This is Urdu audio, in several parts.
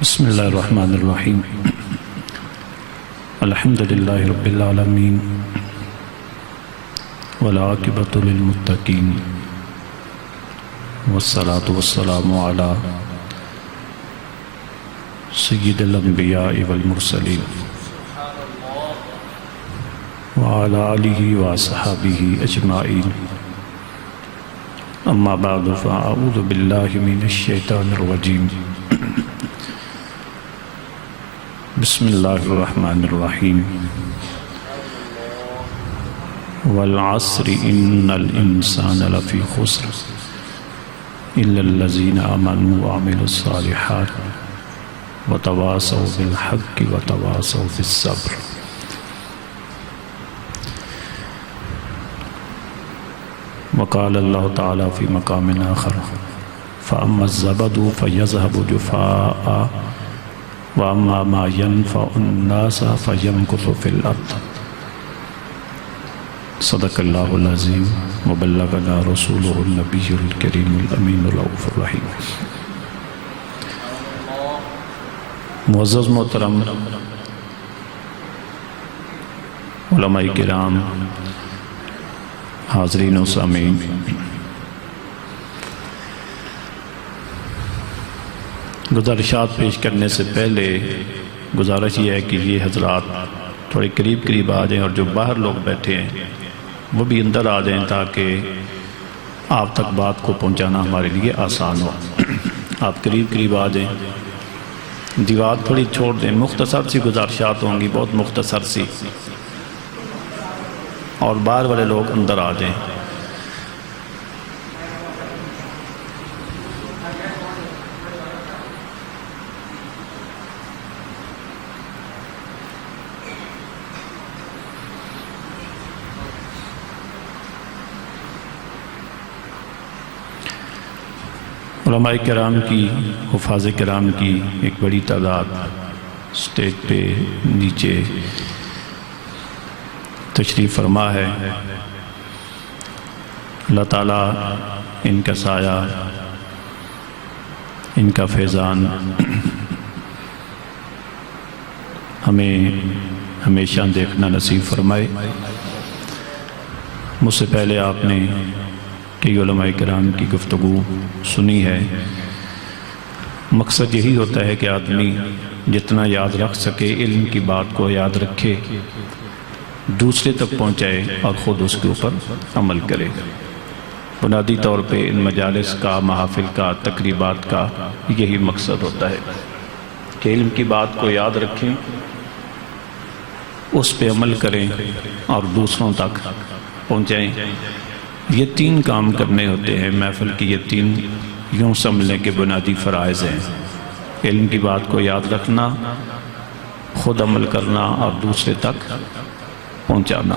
بسم اللہ الرحمن الرحیم الحمدللہ رب العالمین والعاقبۃ للمتقین والصلاة والسلام علی سید الانبیاء والمرسلین وعلی آلہ وصحبہ اجمعین اما بعد فاعوذ باللہ من الشیطان الرجیم بسم اللہ الرحمن الرحیم والعصر ان الانسان لفی خسر الا الذین آمنوا وعملوا الصالحات وتواصوا بالحق وتواصوا بالصبر. وقال اللہ تعالی فی مقام آخر فاما الزبد فیذهب جفاء وَأَمَّا مَا يَنْفَعُ النَّاسَ فَيَمْكُثُ فِي الْأَرْضِ. صدق اللہ العظیم وبلغنا رسولہ النبی الکریم الامین الرؤوف الرحیم. معزز محترم علماء کرام، حاضرین و سامعین، گزارشات پیش کرنے سے پہلے گزارش یہ ہے کہ یہ حضرات تھوڑے قریب آ جائیں، اور جو باہر لوگ بیٹھے ہیں وہ بھی اندر آ جائیں تاکہ آپ تک بات کو پہنچانا ہمارے لیے آسان ہو. آپ قریب آ جائیں، دیوار تھوڑی چھوڑ دیں. مختصر سی گزارشات ہوں گی، بہت مختصر سی، اور باہر والے لوگ اندر آ جائیں. علماء کرام کی، حفاظ کرام کی ایک بڑی تعداد سٹیج پہ نیچے تشریف فرما ہے. اللہ تعالیٰ ان کا سایہ، ان کا فیضان ہمیں ہمیشہ دیکھنا نصیب فرمائے. مجھ سے پہلے آپ نے کئی علماء کرام کی گفتگو سنی ہے. مقصد یہی ہوتا ہے کہ آدمی جتنا یاد رکھ سکے، علم کی بات کو یاد رکھے، دوسرے تک پہنچائے اور خود اس کے اوپر عمل کرے. بنیادی طور پہ ان مجالس کا، محافل کا، تقریبات کا یہی مقصد ہوتا ہے کہ علم کی بات کو یاد رکھیں، اس پہ عمل کریں اور دوسروں تک پہنچائیں. یہ تین کام کرنے ہوتے ہیں محفل کی. یہ تین یوں سمجھنے کے بنیادی فرائض ہیں: علم کی بات کو یاد رکھنا، خود عمل کرنا اور دوسرے تک پہنچانا.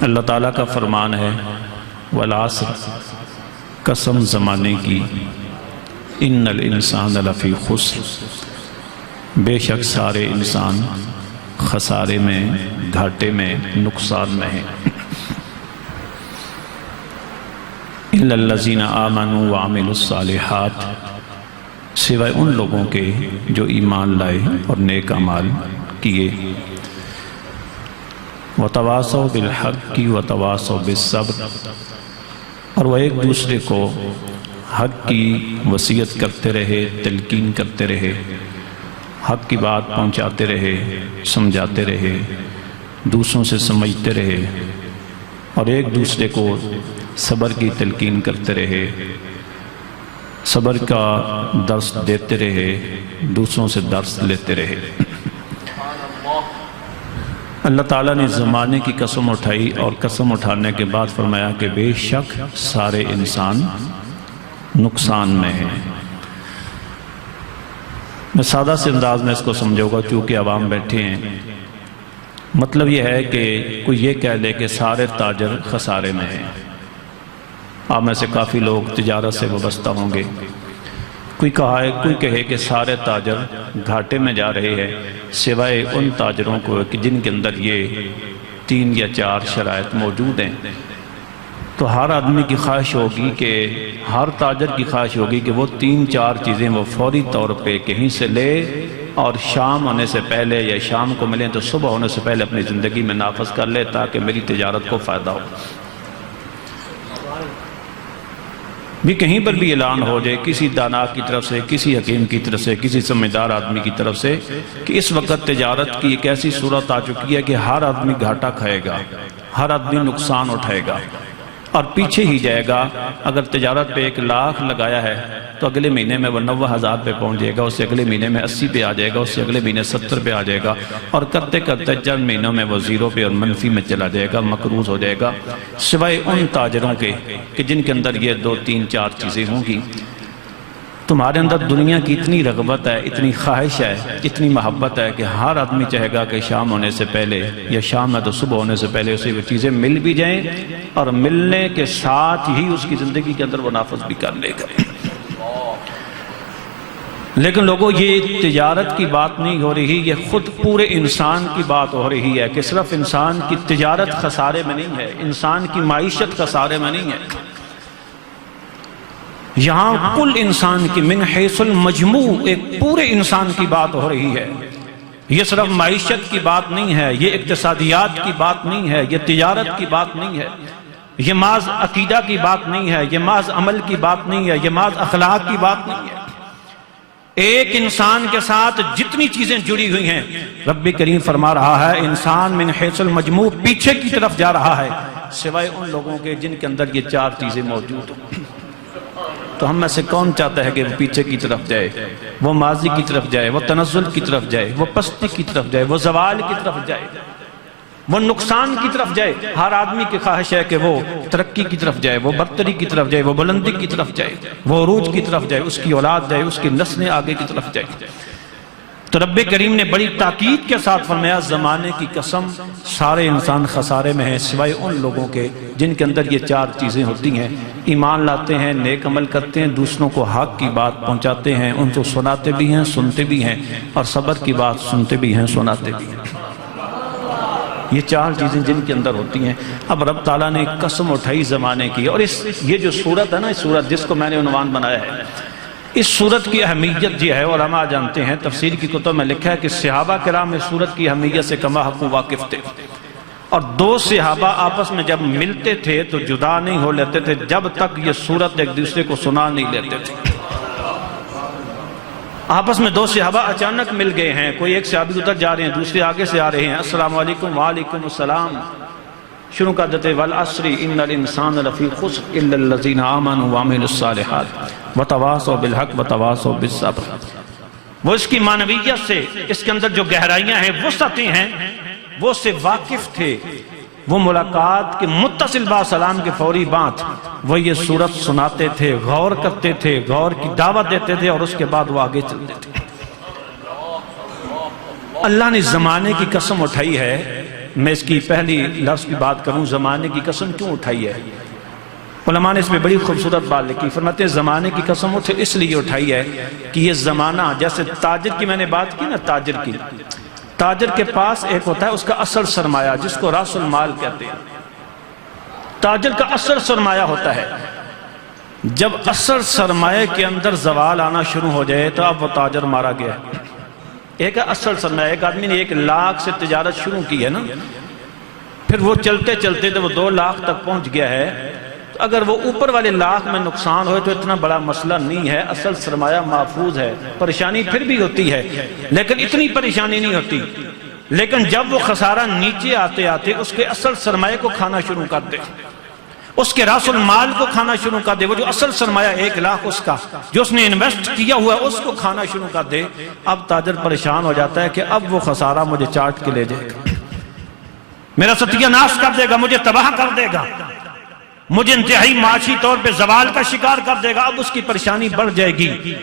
اللہ تعالیٰ کا فرمان ہے والعصر، قسم زمانے کی، ان الانسان لفی خسر، بے شک سارے انسان خسارے میں، گھاٹے میں، نقصان میں ہیں. اِلَّا الَّذِينَ آمَنُوا وَعَمِلُوا الصَّالِحَاتِ، سوائے ان لوگوں کے جو ایمان لائے اور نیک اعمال کیے. وَتَوَاصَوْا بِالْحَقِّ وَتَوَاصَوْا بِالصَّبْرِ، اور وہ ایک دوسرے کو حق کی وصیت کرتے رہے، تلقین کرتے رہے، حق کی بات پہنچاتے رہے، سمجھاتے رہے، دوسروں سے سمجھتے رہے، اور ایک دوسرے کو صبر کی تلقین کرتے رہے، صبر کا درس دیتے رہے، دوسروں سے درس لیتے رہے. اللہ تعالیٰ نے زمانے کی قسم اٹھائی، اور قسم اٹھانے کے بعد فرمایا کہ بے شک سارے انسان نقصان میں ہیں. میں سادہ سے انداز میں اس کو سمجھوں گا چونکہ عوام بیٹھے ہیں. مطلب یہ ہے کہ کوئی یہ کہہ لے کہ سارے تاجر خسارے میں ہیں. آپ میں سے کافی لوگ تجارت سے وابستہ ہوں گے. کوئی کہے کہ سارے تاجر گھاٹے میں جا رہے ہیں سوائے ان تاجروں کو کہ جن کے اندر یہ 3 یا 4 شرائط موجود ہیں. تو ہر آدمی کی خواہش ہوگی کہ ہر تاجر کی خواہش ہوگی کہ وہ 3-4 چیزیں وہ فوری طور پہ کہیں سے لے اور شام ہونے سے پہلے یا شام کو ملیں تو صبح ہونے سے پہلے اپنی زندگی میں نافذ کر لے تاکہ میری تجارت کو فائدہ ہو۔ بھی کہیں پر بھی اعلان ہو جائے کسی دانا کی طرف سے، کسی حکیم کی طرف سے، کسی سمجھدار آدمی کی طرف سے کہ اس وقت تجارت کی ایک ایسی صورت آ چکی ہے کہ ہر آدمی گھاٹا کھائے گا، ہر آدمی نقصان اٹھائے گا اور پیچھے ہی جائے گا۔ اگر تجارت پہ 1 لاکھ لگایا ہے تو اگلے مہینے میں وہ 90,000 پہ پہنچ جائے گا، اس سے اگلے مہینے میں 80 پہ آ جائے گا، اس سے اگلے مہینے 70 پہ آ جائے گا، اور کرتے کرتے چند مہینوں میں وہ 0 پہ اور منفی میں چلا جائے گا، مقروض ہو جائے گا، سوائے ان تاجروں کے کہ جن کے اندر یہ 2-3-4 چیزیں ہوں گی۔ تمہارے اندر دنیا کی اتنی رغبت ہے، اتنی خواہش ہے، اتنی محبت ہے کہ ہر آدمی چاہے گا کہ شام ہونے سے پہلے یا شام میں تو صبح ہونے سے پہلے اسے وہ چیزیں مل بھی جائیں اور ملنے کے ساتھ ہی اس کی زندگی کے اندر وہ نافذ بھی کر لے گا۔ لیکن لوگوں یہ تجارت کی بات نہیں ہو رہی، یہ خود پورے انسان کی بات ہو رہی ہے کہ صرف انسان کی تجارت خسارے میں نہیں ہے، انسان کی معیشت خسارے میں نہیں ہے، یہاں کل انسان کی من حیث المجموع ایک پورے انسان کی بات ہو رہی ہے۔ یہ صرف معیشت کی بات نہیں ہے، یہ اقتصادیات کی بات نہیں ہے، یہ تجارت کی بات نہیں ہے، یہ محض عقیدہ کی بات نہیں ہے، یہ محض عمل کی بات نہیں ہے، یہ محض اخلاق کی بات نہیں ہے۔ ایک انسان کے ساتھ جتنی چیزیں جڑی ہوئی ہیں، رب کریم فرما رہا ہے انسان من حیث المجموع پیچھے کی طرف جا رہا ہے، سوائے ان لوگوں کے جن کے اندر یہ 4 چیزیں موجود ہوں۔ تو ہم میں سے کون چاہتا ہے کہ وہ پیچھے کی طرف جائے، وہ ماضی کی طرف جائے، وہ تنزل کی طرف جائے، وہ پستی کی طرف جائے، وہ زوال کی طرف جائے، وہ نقصان کی طرف جائے؟ ہر آدمی کی خواہش ہے کہ وہ ترقی کی طرف جائے، وہ برتری کی طرف جائے، وہ بلندی کی طرف جائے، وہ عروج کی طرف جائے، اس کی اولاد جائے، اس کی نسلیں آگے کی طرف جائے۔ تو رب کریم نے بڑی تاکید کے ساتھ فرمایا زمانے کی قسم سارے انسان خسارے میں ہیں سوائے ان لوگوں کے جن کے اندر یہ 4 چیزیں ہوتی ہیں، ایمان لاتے ہیں، نیک عمل کرتے ہیں، دوسروں کو حق کی بات پہنچاتے ہیں، ان کو سناتے بھی ہیں، سنتے بھی ہیں، اور صبر کی بات سنتے بھی ہیں، سناتے بھی ہیں۔ یہ 4 چیزیں جن کے اندر ہوتی ہیں۔ اب رب تعالیٰ نے قسم اٹھائی زمانے کی، اور یہ جو سورت ہے نا، اس سورت جس کو میں نے عنوان بنایا ہے، اس سورت کی اہمیت یہ ہے، علماء جانتے ہیں، تفسیر کی کتب میں لکھا ہے کہ صحابہ کرام اس سورت کی اہمیت سے کما حق واقف تھے، اور 2 صحابہ آپس میں جب ملتے تھے تو جدا نہیں ہو لیتے تھے جب تک یہ سورت ایک دوسرے کو سنا نہیں لیتے تھے۔ آپس میں 2 صحابہ اچانک مل گئے ہیں، کوئی ایک صحابی ادھر جا رہے ہیں، دوسرے آگے سے آ رہے ہیں، السلام علیکم، وعلیکم السلام، شروع کر دیتے والعصر ان الانسان لفی خسر الا الذین آمنوا وعملوا الصالحات وتواصوا بالحق وتواصوا بالصبر۔ وہ اس کی معنویت سے، اس کے اندر جو گہرائیاں ہیں، وسعتیں ہیں، وہ اس سے واقف تھے۔ وہ ملاقات کے متصل با سلام کے فوری بات وہ یہ سورت سناتے تھے، غور کرتے تھے، غور کی دعوت دیتے تھے، اور اس کے بعد وہ آگے چلتے تھے۔ اللہ نے زمانے کی قسم اٹھائی ہے۔ میں اس کی پہلی لفظ کی بات کروں، زمانے کی قسم کیوں اٹھائی ہے؟ علماء نے اس میں بڑی خوبصورت بات لکھی، فرماتے ہیں زمانے کی قسم اس لیے اٹھائی ہے کہ یہ زمانہ، جیسے تاجر کی میں نے بات کی نا، تاجر کی، تاجر کے پاس ایک ہوتا ہے اس کا اصل سرمایہ جس کو راس المال کہتے ہیں۔ تاجر کا اصل سرمایہ ہوتا ہے، جب اصل سرمایہ کے اندر زوال آنا شروع ہو جائے تو اب وہ تاجر مارا گیا۔ ایک اصل سرمایہ، ایک آدمی نے 1 لاکھ سے تجارت شروع کی ہے نا، پھر وہ چلتے چلتے تو وہ 2 لاکھ تک پہنچ گیا ہے، تو اگر وہ اوپر والے لاکھ میں نقصان ہوئے تو اتنا بڑا مسئلہ نہیں ہے، اصل سرمایہ محفوظ ہے، پریشانی پھر بھی ہوتی ہے لیکن اتنی پریشانی نہیں ہوتی۔ لیکن جب وہ خسارہ نیچے آتے آتے اس کے اصل سرمایہ کو کھانا شروع کر دے، اس کے راس المال کو کھانا شروع کر دے، وہ جو اصل سرمایہ 1 لاکھ اس کا جو اس نے انویسٹ کیا ہوا ہے اس کو کھانا شروع کر دے، اب تاجر پریشان ہو جاتا ہے کہ اب وہ خسارہ مجھے چاٹ کے لے جائے گا، میرا ستیہ ناش کر دے گا، مجھے تباہ کر دے گا، مجھے انتہائی معاشی طور پہ زوال کا شکار کر دے گا، اب اس کی پریشانی بڑھ جائے گی۔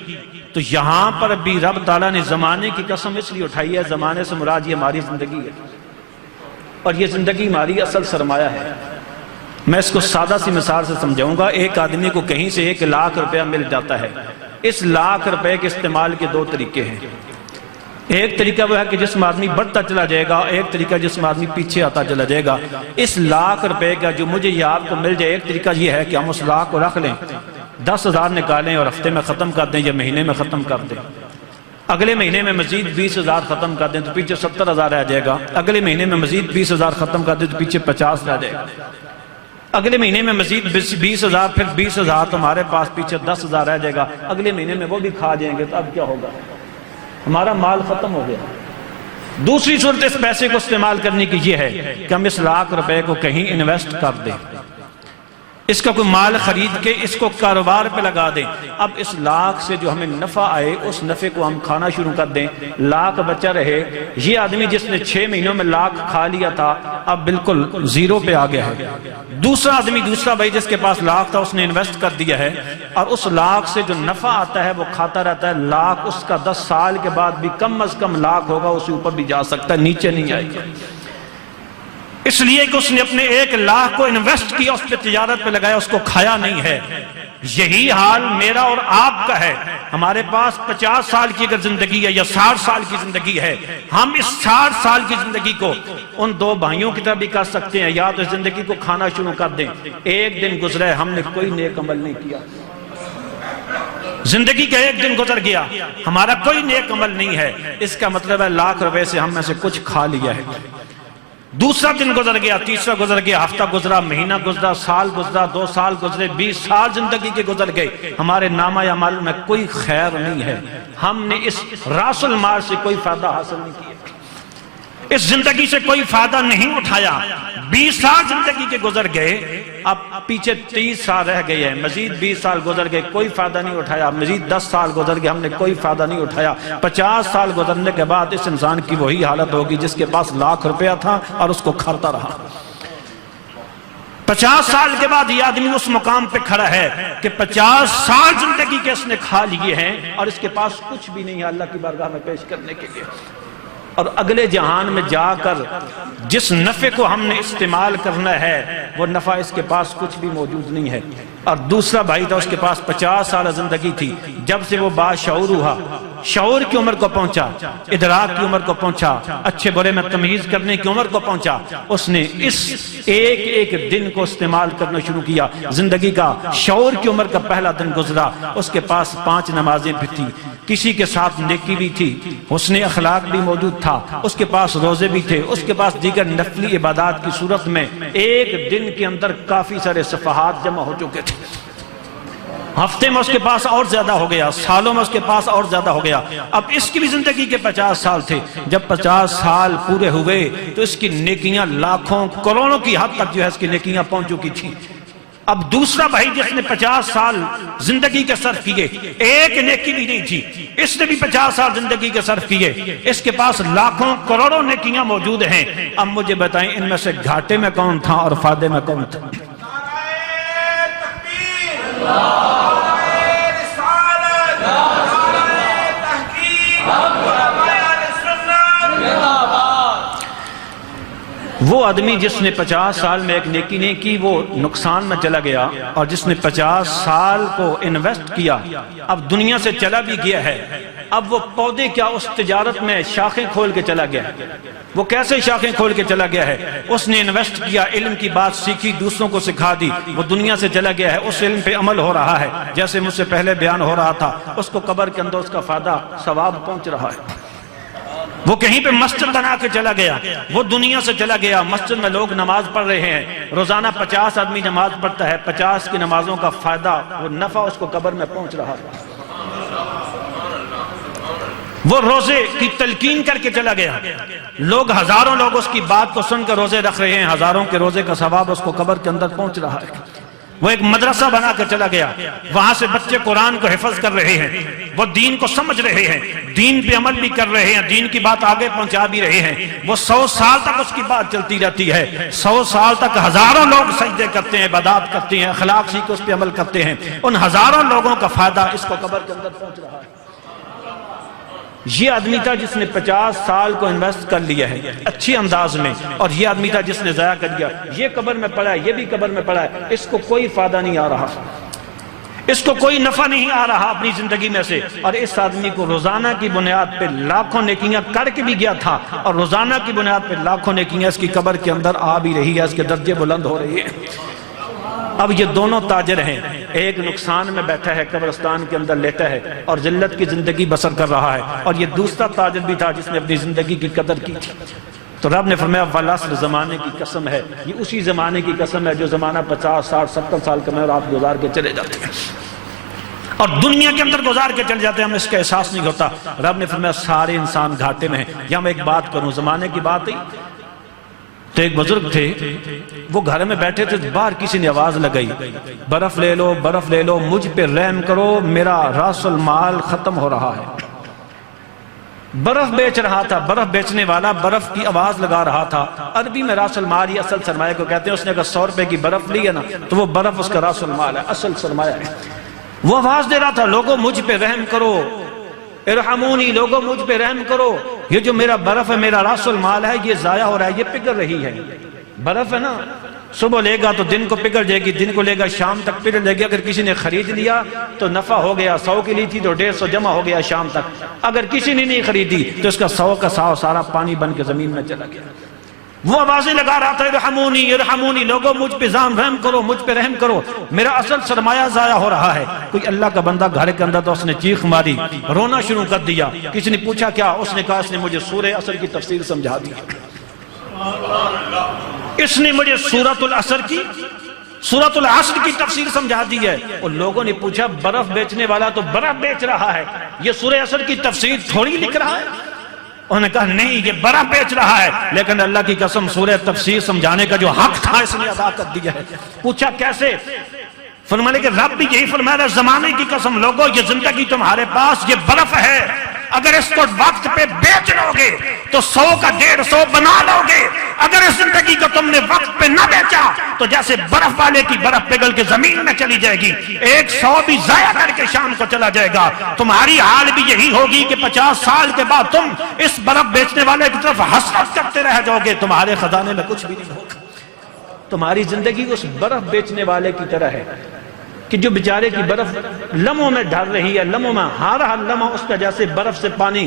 تو یہاں پر بھی رب تعالیٰ نے زمانے کی قسم اس لیے اٹھائی ہے، زمانے سے مراد یہ ہماری زندگی ہے، اور یہ زندگی ہماری اصل سرمایہ ہے۔ میں اس کو سادہ سی مثال سے سمجھاؤں گا، ایک آدمی کو کہیں سے 1 لاکھ روپیہ مل جاتا ہے، اس 1 لاکھ روپے کے استعمال کے 2 طریقے ہیں۔ ایک طریقہ وہ ہے کہ جس میں آدمی بڑھتا چلا جائے گا، ایک طریقہ جس میں آدمی پیچھے آتا چلا جائے گا۔ اس لاکھ روپے کا جو مجھے یا آپ کو مل جائے، ایک طریقہ یہ ہے کہ ہم اس لاکھ کو رکھ لیں، 10,000 نکالیں اور ہفتے میں ختم کر دیں یا مہینے میں ختم کر دیں، اگلے مہینے میں مزید 20,000 ختم کر دیں تو پیچھے 70,000 رہ جائے گا، اگلے مہینے میں مزید 20,000 ختم کر دیں تو پیچھے 50 رہ جائے گا، اگلے مہینے میں مزید 20,000، پھر 20,000 تو ہمارے پاس پیچھے 10,000 رہ جائے گا، اگلے مہینے میں وہ بھی کھا جائیں گے تو اب کیا ہوگا؟ ہمارا مال ختم ہو گیا۔ دوسری صورت اس پیسے کو استعمال کرنے کی یہ ہے کہ ہم اس لاکھ روپے کو کہیں انویسٹ کر دیں، اس کا کوئی مال خرید کے اس کو کاروبار پہ لگا دیں۔ اب اس لاکھ سے جو ہمیں نفع آئے اس نفع کو ہم کھانا شروع کر دیں، لاکھ بچہ رہے۔ یہ آدمی جس نے 6 مہینوں میں لاکھ کھا لیا تھا اب بالکل زیرو پہ آ گیا ہے۔ دوسرا آدمی، دوسرا بھائی جس کے پاس لاکھ تھا اس نے انویسٹ کر دیا ہے اور اس لاکھ سے جو نفع آتا ہے وہ کھاتا رہتا ہے۔ لاکھ اس کا 10 سال کے بعد بھی کم از کم لاکھ ہوگا، اس سے اوپر بھی جا سکتا ہے، نیچے نہیں آئے گا، اس لیے کہ اس نے اپنے 1 لاکھ کو انویسٹ کیا، اس پہ تجارت پہ لگایا، اس کو کھایا نہیں ہے۔ یہی حال میرا اور آپ کا ہے۔ ہمارے پاس 50 سال کی اگر زندگی ہے یا 60 سال کی زندگی ہے، ہم اس 60 سال کی زندگی کو ان 2 بھائیوں کی طرح بھی کر سکتے ہیں، یا تو اس زندگی کو کھانا شروع کر دیں۔ ایک دن گزرے ہم نے کوئی نیک عمل نہیں کیا، زندگی کا ایک دن گزر گیا، ہمارا کوئی نیک عمل نہیں ہے، اس کا مطلب ہے لاکھ روپے سے ہم میں سے کچھ کھا لیا ہے۔ دوسرا دن گزر گیا، تیسرا گزر گیا، ہفتہ گزرا، مہینہ گزرا، سال گزرا، 2 سال گزرے، 20 سال زندگی کے گزر گئے، ہمارے نامہ اعمال میں کوئی خیر نہیں ہے، ہم نے اس راس المال سے کوئی فائدہ حاصل نہیں کیا، اس زندگی سے کوئی فائدہ نہیں اٹھایا۔ 20 سال زندگی کے گزر گئے، اب پیچھے 30 سال رہ گئے ہیں، مزید 20 سال گزر گئے، کوئی فائدہ نہیں اٹھایا، مزید 10 سال گزر گئے، ہم نے کوئی فائدہ نہیں اٹھایا۔ 50 سال گزرنے کے بعد اس انسان کی وہی حالت ہوگی جس کے پاس لاکھ روپیہ تھا اور اس کو کھاتا رہا۔ 50 سال کے بعد یہ آدمی اس مقام پہ کھڑا ہے کہ 50 سال زندگی کے اس نے کھا لیے ہیں اور اس کے پاس کچھ بھی نہیں ہے اللہ کی بارگاہ میں پیش کرنے کے لیے، اور اگلے جہان میں جا کر جس نفع کو ہم نے استعمال کرنا ہے وہ نفع اس کے پاس کچھ بھی موجود نہیں ہے۔ اور دوسرا بھائی تھا، اس کے پاس 50 سال زندگی تھی، جب سے وہ باشعور ہوا، شعور کی عمر کو پہنچا، ادراک کی عمر کو پہنچا، اچھے برے میں تمیز کرنے کی عمر کو پہنچا، اس نے اس ایک ایک دن کو استعمال کرنا شروع کیا۔ زندگی کا شعور کی عمر کا پہلا دن گزرا، اس کے پاس 5 نمازیں بھی تھی، کسی کے ساتھ نیکی بھی تھی، حسن اخلاق بھی موجود تھا، اس کے پاس روزے بھی تھے، اس کے پاس دیگر نفلی عبادات کی صورت میں ایک دن کے اندر کافی سارے صفحات جمع ہو چکے تھے۔ ہفتے میں اس کے پاس اور زیادہ ہو گیا، سالوں میں اس کے پاس اور زیادہ ہو گیا۔ اب اس کی بھی زندگی کے 50 سال تھے، جب 50 سال پورے ہوئے تو اس کی نیکیاں لاکھوں کروڑوں کی حد تک جو ہے اس کی نیکیاں پہنچ چکی تھی۔ اب دوسرا بھائی جس نے 50 سال زندگی کے صرف کیے، ایک نیکی بھی نہیں تھی، اس نے بھی 50 سال زندگی کے صرف کیے، اس کے پاس لاکھوں کروڑوں نیکیاں موجود ہیں۔ اب مجھے بتائیں ان میں سے گھاٹے میں کون تھا اور فائدے میں کون تھا؟ وہ آدمی جس نے 50 سال میں ایک نیکی نہیں کی وہ نقصان میں چلا گیا، اور جس نے 50 سال کو انویسٹ کیا اب دنیا سے چلا بھی گیا ہے۔ اب وہ پودے کیا اس تجارت میں شاخیں کھول کے چلا گیا ہے۔ وہ کیسے شاخیں کھول کے چلا گیا ہے؟ اس نے انویسٹ کیا، علم کی بات سیکھی، دوسروں کو سکھا دی، وہ دنیا سے چلا گیا ہے، اس علم پہ عمل ہو رہا ہے، جیسے مجھ سے پہلے بیان ہو رہا تھا، اس کو قبر کے اندر اس کا فائدہ ثواب پہنچ رہا ہے۔ وہ کہیں پہ مسجد بنا کے چلا گیا، وہ دنیا سے چلا گیا، مسجد میں لوگ نماز پڑھ رہے ہیں، روزانہ 50 آدمی نماز پڑھتا ہے، 50 کی نمازوں کا فائدہ، وہ نفع اس کو قبر میں پہنچ رہا ہے۔ وہ روزے کی تلقین کر کے چلا گیا، لوگ ہزاروں لوگ اس کی بات کو سن کر روزے رکھ رہے ہیں، ہزاروں کے روزے کا ثواب اس کو قبر کے اندر پہنچ رہا ہے۔ وہ ایک مدرسہ بنا کے چلا گیا، وہاں سے بچے قرآن کو حفظ کر رہے ہیں، وہ دین کو سمجھ رہے ہیں، دین پہ عمل بھی کر رہے ہیں، دین کی بات آگے پہنچا بھی رہے ہیں۔ وہ 100 سال تک اس کی بات چلتی رہتی ہے، 100 سال تک ہزاروں لوگ سجدے کرتے ہیں، عبادات کرتے ہیں، اخلاق سیکھ اس پہ عمل کرتے ہیں، ان ہزاروں لوگوں کا فائدہ اس کو قبر کے اندر پہنچ رہا ہے۔ یہ آدمی تھا جس نے 50 سال کو انویسٹ کر لیا ہے اچھی انداز میں، اور یہ آدمی تھا جس نے ضائع کر دیا۔ یہ قبر میں پڑا ہے، یہ بھی قبر میں پڑا ہے، اس کو کوئی فائدہ نہیں آ رہا، اس کو کوئی نفع نہیں آ رہا اپنی زندگی میں سے، اور اس آدمی کو روزانہ کی بنیاد پہ لاکھوں نیکیاں کر کے بھی گیا تھا، اور روزانہ کی بنیاد پہ لاکھوں نیکیاں اس کی قبر کے اندر آ بھی رہی ہے، اس کے درجے بلند ہو رہی ہے۔ اب یہ دونوں تاجر ہیں، ایک نقصان میں بیٹھا ہے، قبرستان کے اندر لیٹا ہے اور ذلت کی زندگی بسر کر رہا ہے، اور یہ دوسرا تاجر بھی تھا جس نے اپنی زندگی کی قدر کی تھی۔ تو رب نے فرمایا والعصر، زمانے کی قسم ہے، یہ اسی زمانے کی قسم ہے جو زمانہ 50 60 70 سال کا میں اور آپ گزار کے چلے جاتے ہیں، اور دنیا کے اندر گزار کے چلے جاتے ہیں، ہمیں اس کا احساس نہیں ہوتا۔ رب نے فرمایا سارے انسان گھاٹے میں ہیں۔ یا میں ایک بات کروں، زمانے کی بات ہی تو ایک بزرگ تھے، وہ گھر میں بیٹھے تھے، باہر کسی نے آواز لگائی، برف لے لو، برف لے لو، مجھ پہ رحم کرو، میرا راس المال ختم ہو رہا ہے۔ برف بیچ رہا تھا، برف بیچنے والا برف کی آواز لگا رہا تھا۔ عربی میں راس المال یہ اصل سرمایہ کو کہتے ہیں، اس نے اگر 100 روپے کی برف لی ہے نا تو وہ برف اس کا راس المال ہے، اصل سرمایہ ہے۔ وہ آواز دے رہا تھا، لوگوں مجھ پہ رحم کرو، ارحمونی، لوگوں مجھ پہ رحم کرو، یہ جو میرا برف ہے، میرا راس المال ہے، یہ ضائع ہو رہا ہے، یہ پگھل رہی ہے۔ برف ہے نا، صبح لے گا تو دن کو پگھل جائے گی، دن کو لے گا شام تک پگھل جائے گی۔ اگر کسی نے خرید لیا تو نفع ہو گیا، 100 کی لی تھی تو 150 جمع ہو گیا شام تک۔ اگر کسی نے نہیں خریدی تو اس کا 100 کا 100 سارا پانی بن کے زمین میں چلا گیا۔ وہ آوازیں لگا رہا تھا، ارحمونی ارحمونی، لوگوں مجھ پہ رحم کرو، مجھ پہ رحم کرو، میرا اصل سرمایہ ضائع ہو رہا ہے۔ کوئی اللہ کا بندہ گھر کے اندر تو اس نے چیخ ماری، رونا شروع کر دیا۔ کسی نے پوچھا کیا؟ اس نے کہا اس نے مجھے سورہ عصر کی تفسیر سمجھا دی، اس نے مجھے سورۃ العصر کی تفسیر سمجھا دی ہے۔ اور لوگوں نے پوچھا برف بیچنے والا تو برف بیچ رہا ہے، یہ سورہ عصر کی تفسیر تھوڑی لکھ رہا ہے؟ انہوں نے کہا نہیں، یہ برف بیچ رہا ہے، لیکن اللہ کی قسم سورہ تفسیر سمجھانے کا جو حق تھا اس نے ادا کر دیا ہے۔ پوچھا کیسے؟ فرمانے کہ رب بھی یہی فرمایا، زمانے کی قسم لوگوں، یہ زندگی تمہارے پاس یہ برف ہے، اگر اس کو وقت پہ بیچ لو گے تو 100 کا 150 بنا لو گے، اگر اس زندگی کو تم نے وقت پہ نہ بیچا تو جیسے برف والے کی برف پگھل کے زمین میں چلی جائے گی، 100 بھی ضائع کر کے شام کو چلا جائے گا۔ تمہاری حال بھی یہی ہوگی کہ 50 سال کے بعد تم اس برف بیچنے والے کی طرف حسرت کرتے رہ جاؤ گے، تمہارے خزانے میں کچھ بھی نہیں ہوگا۔ تمہاری زندگی اس برف بیچنے والے کی طرح ہے کہ جو بیچارے کی برف لمحوں میں ڈھل رہی ہے، لمحوں میں ہر لمحہ اس کا جیسے برف سے پانی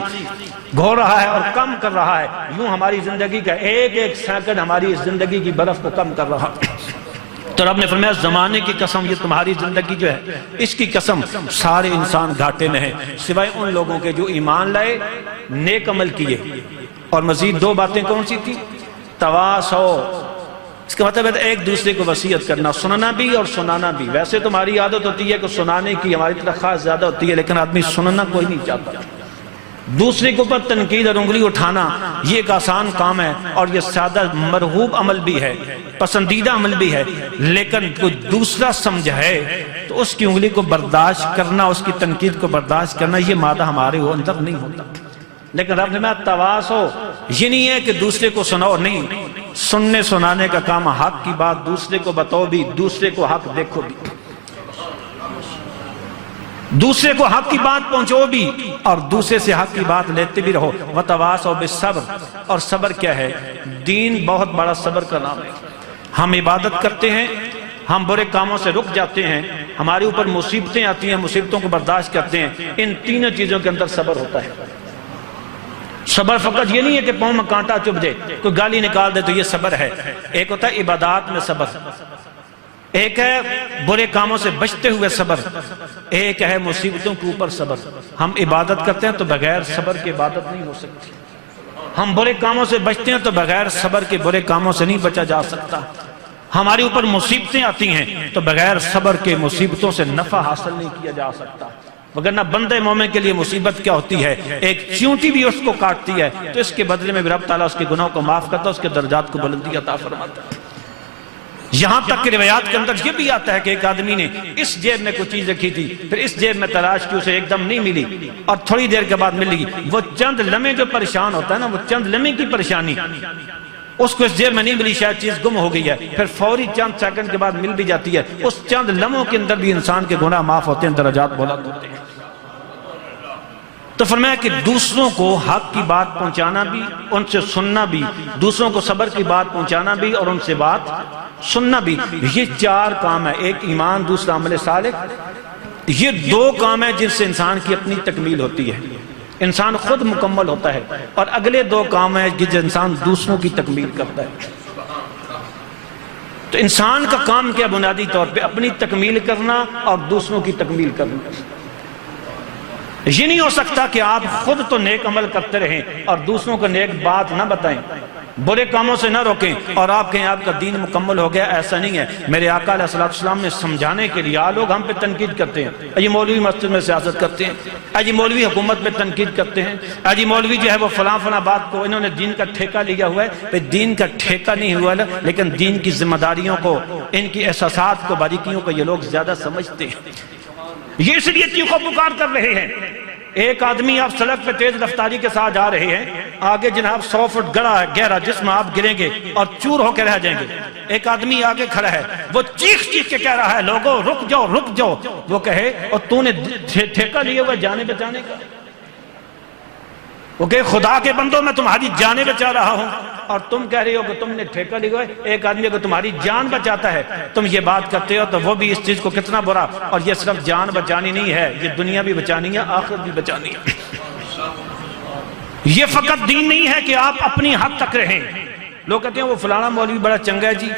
گھو رہا ہے اور کم کر رہا ہے، یوں ہماری زندگی کا ایک ایک سیکنڈ ہماری اس زندگی کی برف کو کم کر رہا ہے۔ تو رب نے فرمایا زمانے کی قسم، یہ تمہاری زندگی جو ہے اس کی قسم، سارے انسان گھاٹے میں ہیں سوائے ان لوگوں کے جو ایمان لائے، نیک عمل کیے، اور مزید 2 باتیں کون سی تھی؟ تواصو، اس کا مطلب ہے ایک دوسرے کو وصیت کرنا، سننا بھی اور سنانا بھی۔ ویسے تو ہماری عادت ہوتی ہے کہ سنانے کی ہماری طرح خاص زیادہ ہوتی ہے، لیکن آدمی سننا کوئی نہیں چاہتا۔ دوسرے کے اوپر تنقید اور انگلی اٹھانا یہ ایک آسان کام ہے، اور یہ سادہ مرغوب عمل بھی ہے، پسندیدہ عمل بھی ہے، لیکن کوئی دوسرا سمجھائے تو اس کی انگلی کو برداشت کرنا، اس کی تنقید کو برداشت کرنا، یہ مادہ ہمارے اندر نہیں ہوتا۔ لیکن رب نے میں تواصو، یہ نہیں ہے کہ دوسرے کو سناؤ، نہیں، سننے سنانے کا کام، حق کی بات دوسرے کو بتاؤ بھی، دوسرے کو حق دیکھو بھی، دوسرے کو حق کی بات پہنچو بھی، اور دوسرے سے حق کی بات لیتے بھی رہو۔ وتواصوا بالصبر، اور صبر کیا ہے؟ دین بہت بڑا صبر کا نام ہے۔ ہم عبادت کرتے ہیں، ہم برے کاموں سے رک جاتے ہیں، ہمارے اوپر مصیبتیں آتی ہیں، مصیبتوں کو برداشت کرتے ہیں، ان تینوں چیزوں کے اندر صبر ہوتا ہے۔ صبر فقط یہ نہیں ہے کہ پاؤں میں کانٹا چبھ جائے، کوئی گالی نکال دے تو یہ صبر ہے۔ ایک ہوتا ہے عبادات میں صبر، ایک ہے برے کاموں سے بچتے ہوئے صبر، ایک ہے مصیبتوں کے اوپر صبر۔ ہم عبادت کرتے ہیں تو بغیر صبر کے عبادت نہیں ہو سکتی، ہم برے کاموں سے بچتے ہیں تو بغیر صبر کے برے کاموں سے نہیں بچا جا سکتا، ہمارے اوپر مصیبتیں آتی ہیں تو بغیر صبر کے مصیبتوں سے نفع حاصل نہیں کیا جا سکتا۔ وگرنہ بندے مومن کے لیے مصیبت کیا ہوتی ہے؟ ایک چیونٹی بھی اس کو کاٹتی ہے تو اس کے بدلے میں رب تعالیٰ اس کے گناہوں کو معاف کرتا ہے، اس کے درجات کو بلندی عطا فرماتا ہے۔ یہاں تک کہ روایات کے اندر یہ بھی آتا ہے کہ ایک آدمی نے اس جیب میں کوئی چیز رکھی تھی، پھر اس جیب میں تلاش کی، اسے ایک دم نہیں ملی، اور تھوڑی دیر کے بعد مل گئی۔ وہ چند لمحے جو پریشان ہوتا ہے نا، وہ چند لمحے کی پریشانی، اس کو اس جیب میں نہیں ملی، شاید چیز گم ہو گئی ہے، پھر فوری چند سیکنڈ کے بعد مل بھی جاتی ہے۔ اس چند لمحوں کے اندر بھی انسان کے گناہ معاف ہوتے ہیں، درجات بلند ہوتے ہیں۔ تو فرمایا کہ دوسروں کو حق کی بات پہنچانا بھی، ان سے سننا بھی، دوسروں کو صبر کی بات پہنچانا بھی اور ان سے بات سننا بھی، یہ 4 کام ہے۔ ایک ایمان، دوسرا عمل صالح، یہ دو کام ہیں جن سے انسان کی اپنی تکمیل ہوتی ہے، انسان خود مکمل ہوتا ہے، اور اگلے دو کام ہیں جن سے انسان دوسروں کی تکمیل کرتا ہے۔ تو انسان کا کام کیا؟ بنیادی طور پہ اپنی تکمیل کرنا اور دوسروں کی تکمیل کرنا۔ یہ نہیں ہو سکتا کہ آپ خود تو نیک عمل کرتے رہیں اور دوسروں کو نیک بات نہ بتائیں، برے کاموں سے نہ روکیں اور آپ کہیں آپ کا دین مکمل ہو گیا۔ ایسا نہیں ہے۔ میرے آقا علیہ السلام نے سمجھانے کے لیے لوگ ہم پہ تنقید کرتے ہیں، اجی مولوی مسجد میں سیاست کرتے ہیں، اجی مولوی حکومت پہ تنقید کرتے ہیں، اجی مولوی جو ہے وہ فلاں فلاں بات کو انہوں نے دین کا ٹھیکہ لیا ہوا ہے۔ دین کا ٹھیکہ نہیں ہوا ہے، لیکن دین کی ذمہ داریوں کو، ان کی احساسات کو، باریکیوں کو یہ لوگ زیادہ سمجھتے ہیں۔ یہ اس لیے چیخو پکار کر رہے ہیں۔ ایک آدمی آپ سڑک پہ تیز رفتاری کے ساتھ جا رہے ہیں، آگے جناب 100 فٹ گہرا جسم، آپ گریں گے اور چور ہو کے رہ جائیں گے۔ ایک آدمی آگے کھڑا ہے، وہ چیخ کے کہہ رہا ہے لوگوں رک جاؤ رک جاؤ۔ وہ کہے اور تو نے ٹھیکہ لیے ہوا جانے بچانے کا؟ وہ کہے خدا کے بندوں میں تمہاری جانیں بچا رہا ہوں اور تم کہہ رہے ہو کہ تم نے ٹھیکہ لیا ہے۔ ایک آدمی کو تمہاری جان بچاتا ہے تم یہ بات کرتے ہو، تو وہ بھی اس چیز کو کتنا برا۔ اور یہ صرف جان بچانی نہیں ہے، یہ دنیا بھی بچانی ہے، آخرت بھی بچانی ہے۔ یہ فقط دین نہیں ہے کہ آپ اپنی حد تک رہیں۔ لوگ کہتے ہیں وہ فلانا مولوی بڑا چنگا ہے جی،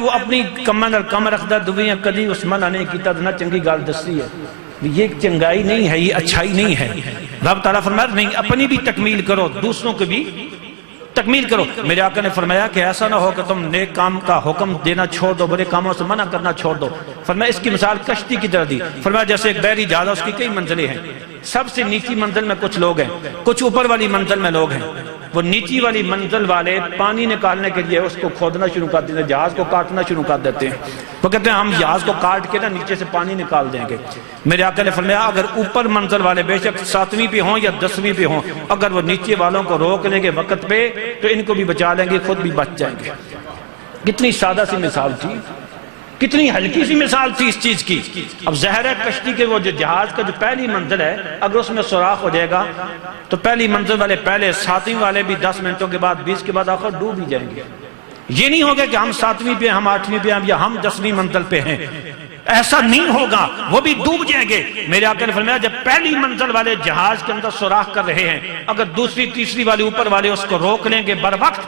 وہ اپنی کمن اور کم رکھدہ دویاں کدی اس منع نہیں کیتا نہ چنگی گال دستی ہے۔ یہ چنگائی نہیں ہے، یہ اچھائی نہیں ہے۔ رب تعالیٰ فرمایا نہیں، اپنی بھی تکمیل کرو، دوسروں کو بھی تکمیل کرو۔ میرے آقا نے فرمایا کہ ایسا نہ ہو کہ تم نیک کام کا حکم دینا چھوڑ دو، برے کاموں سے منع کرنا چھوڑ دو۔ فرمایا اس کی مثال کشتی کی طرح دی۔ فرمایا جیسے ایک بحری جہاز، اس کی کئی منزلیں ہیں، سب سے نیچی منزل میں کچھ لوگ ہیں، کچھ اوپر والی منزل میں لوگ ہیں۔ وہ نیچی والی منزل والے پانی نکالنے کے لیے اس کو کھودنا شروع کر دیتے ہیں، جہاز کو کاٹنا شروع کر دیتے ہیں۔ وہ کہتے ہیں ہم جہاز کو کاٹ کے نا نیچے سے پانی نکال دیں گے۔ میرے آقا نے فرمایا اگر اوپر منزل والے بے شک 7ویں پہ ہوں یا 10ویں پہ ہوں، اگر وہ نیچے والوں کو روک لیں گے وقت پہ تو ان کو بھی بچا لیں گے، خود بھی بچ جائیں گے۔ کتنی سادہ سی مثال تھی، کتنی ہلکی سی مثال تھی اس چیز کی۔ اب ظاہر ہے کشتی کے وہ جو جہاز کا جو پہلی منزل ہے، اگر اس میں سوراخ ہو جائے گا تو پہلی منزل والے پہلے، 7ویں والے بھی 10 منٹوں کے بعد 20 کے بعد آخر ڈوب ہی جائیں گے۔ یہ نہیں ہوگا کہ ہم 7ویں پہ، ہم 8ویں پہ یا ہم 10ویں منزل پہ ہیں، ایسا نہیں ہوگا، وہ بھی ڈوب جائیں گے۔ میرے آقا نے فرمایا جب پہلی منزل والے جہاز کے اندر سوراخ کر رہے ہیں، اگر دوسری تیسری والے اوپر والے اس کو روک لیں گے بر وقت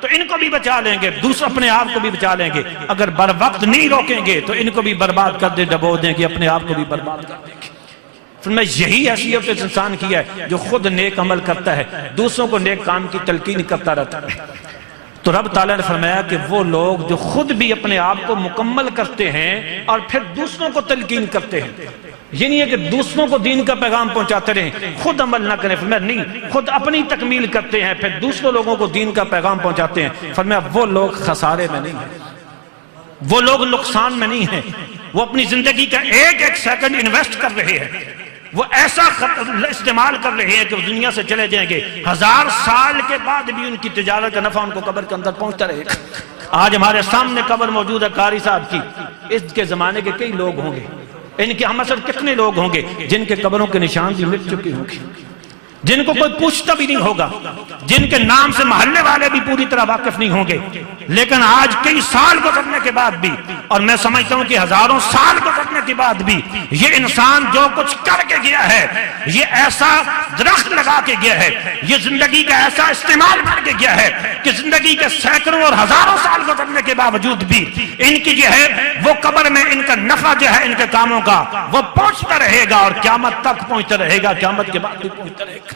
تو ان کو بھی بچا لیں گے، دوسرے اپنے آپ کو بھی بچا لیں گے۔ اگر بر وقت نہیں روکیں گے تو ان کو بھی برباد کر دے، ڈبو دیں گے، اپنے آپ کو بھی برباد کر دیں گے۔ فرمایا یہی حیثیت اس انسان کی ہے جو خود نیک عمل کرتا ہے، دوسروں کو نیک کام کی تلقین کرتا رہتا ہے۔ تو رب تعالیٰ نے فرمایا کہ وہ لوگ جو خود بھی اپنے آپ کو مکمل کرتے ہیں اور پھر دوسروں کو تلقین کرتے ہیں، یہ نہیں ہے کہ دوسروں کو دین کا پیغام پہنچاتے رہیں، خود عمل نہ کریں۔ فرمایا نہیں، خود اپنی تکمیل کرتے ہیں پھر دوسروں لوگوں کو دین کا پیغام پہنچاتے ہیں۔ فرمایا وہ لوگ خسارے میں نہیں ہیں، وہ لوگ نقصان میں نہیں ہیں، وہ اپنی زندگی کا ایک ایک سیکنڈ انویسٹ کر رہے ہیں، وہ ایسا استعمال کر رہے ہیں کہ وہ دنیا سے چلے جائیں گے، 1000 سال کے بعد بھی ان کی تجارت کا نفع ان کو قبر کے اندر پہنچتا رہے گا۔ آج ہمارے سامنے قبر موجود ہے قاری صاحب کی، اس کے زمانے کے کئی لوگ ہوں گے، ان کے ہم اثر کتنے لوگ ہوں گے جن کے قبروں کے نشان بھی مٹ چکے ہوں گے، جن کو کوئی پوچھتا بھی نہیں ہوگا، جن کے نام سے محلے والے بھی پوری طرح واقف نہیں ہوں گے، لیکن آج کئی سال گزرنے کے بعد بھی، اور میں سمجھتا ہوں کہ ہزاروں سال گزرنے کے بعد بھی، یہ انسان جو کچھ کر کے گیا ہے، یہ ایسا درخت لگا کے گیا ہے، یہ زندگی کا ایسا استعمال کر کے گیا ہے کہ زندگی کے سینکڑوں اور ہزاروں سال گزرنے کے باوجود بھی ان کی جو ہے وہ قبر میں ان کا نفع جو ہے ان کے کاموں کا وہ پہنچتا رہے گا اور قیامت تک پہنچتا رہے گا، قیامت کے بعد بھی پہنچتا رہے گا۔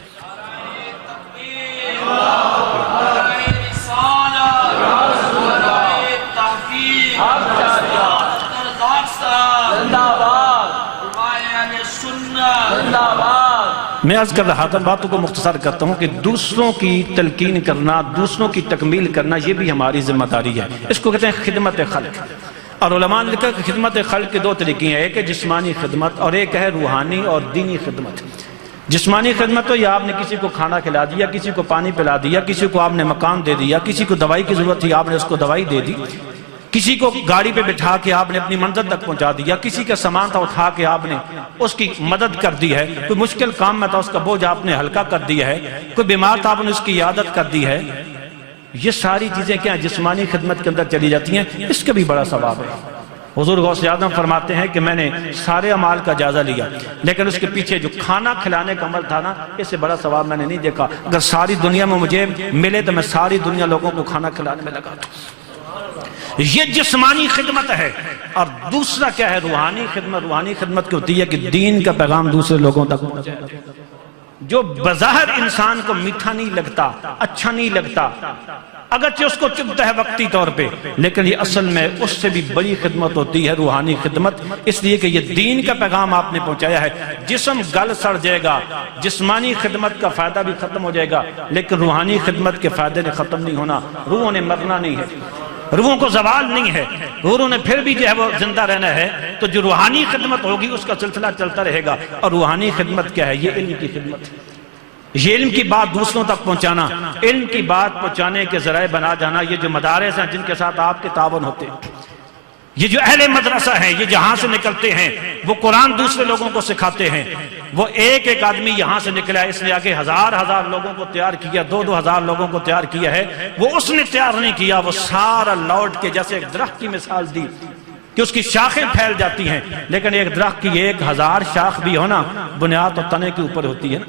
میں عرض کر رہا تھا، باتوں کو مختصر کرتا ہوں کہ دوسروں کی تلقین کرنا، دوسروں کی تکمیل کرنا یہ بھی ہماری ذمہ داری ہے۔ اس کو کہتے ہیں خدمت خلق، اور علماء نے لکھا کہ خدمت خلق کے 2 طریقے ہیں، ایک ہے جسمانی خدمت اور ایک ہے روحانی اور دینی خدمت۔ جسمانی خدمت تو یا آپ نے کسی کو کھانا کھلا دیا، کسی کو پانی پلا دیا، کسی کو آپ نے مکان دے دیا، کسی کو دوائی کی ضرورت تھی آپ نے اس کو دوائی دے دی، کسی کو گاڑی پہ بٹھا کے آپ نے اپنی منزل تک پہنچا دیا، کسی کا سامان تھا اٹھا کے آپ نے اس کی مدد کر دی ہے، کوئی مشکل کام میں تھا اس کا بوجھ آپ نے ہلکا کر دیا ہے، کوئی بیمار تھا آپ نے اس کی عیادت کر دی ہے۔ یہ ساری چیزیں کیا جسمانی خدمت کے اندر چلی جاتی ہیں، اس کا بھی بڑا ثواب ہے۔ حضور غوث اعظم فرماتے ہیں کہ میں نے سارے اعمال کا جائزہ لیا، لیکن اس کے پیچھے جو کھانا کھلانے کا عمل تھا نا، اس سے بڑا ثواب میں نے نہیں دیکھا۔ اگر ساری دنیا میں مجھے ملے تو میں ساری دنیا لوگوں کو کھانا کھلانے میں لگا دوں۔ یہ جسمانی خدمت ہے۔ اور دوسرا کیا ہے؟ روحانی خدمت۔ روحانی خدمت کی ہوتی ہے کہ دین کا پیغام دوسرے لوگوں تک پہنچائے، جو بظاہر انسان کو میٹھا نہیں لگتا، اچھا نہیں لگتا، اگرچہ اس کو چبھتا ہے وقتی طور پہ، لیکن یہ اصل میں اس سے بھی بڑی خدمت ہوتی ہے، روحانی خدمت، اس لیے کہ یہ دین کا پیغام آپ نے پہنچایا ہے۔ جسم گل سڑ جائے گا، جسمانی خدمت کا فائدہ بھی ختم ہو جائے گا، لیکن روحانی خدمت کے فائدے نے ختم نہیں ہونا۔ روحوں نے مرنا نہیں ہے، روحوں کو زوال نہیں ہے، روحوں نے پھر بھی جو ہے وہ زندہ رہنا ہے۔ تو جو روحانی خدمت ہوگی اس کا سلسلہ چلتا رہے گا۔ اور روحانی خدمت کیا ہے؟ یہ علم کی خدمت ہے۔ یہ علم کی بات دوسروں تک پہنچانا، علم کی بات پہنچانے کے ذرائع بنا جانا۔ یہ جو مدارس ہیں جن کے ساتھ آپ کے تعاون ہوتے ہیں، یہ جو اہل مدرسہ ہیں، یہ جہاں سے نکلتے ہیں وہ قرآن دوسرے لوگوں کو سکھاتے ہیں۔ وہ ایک آدمی یہاں سے نکلا ہے، اس نے آگے ہزار لوگوں کو تیار کیا، 2,000 لوگوں کو تیار کیا ہے۔ وہ اس نے تیار نہیں کیا، وہ سارا لوٹ کے جیسے ایک درخت کی مثال دی کہ اس کی شاخیں پھیل جاتی ہیں، لیکن ایک درخت کی 1,000 شاخ بھی ہونا، بنیاد تو تنے کے اوپر ہوتی ہے،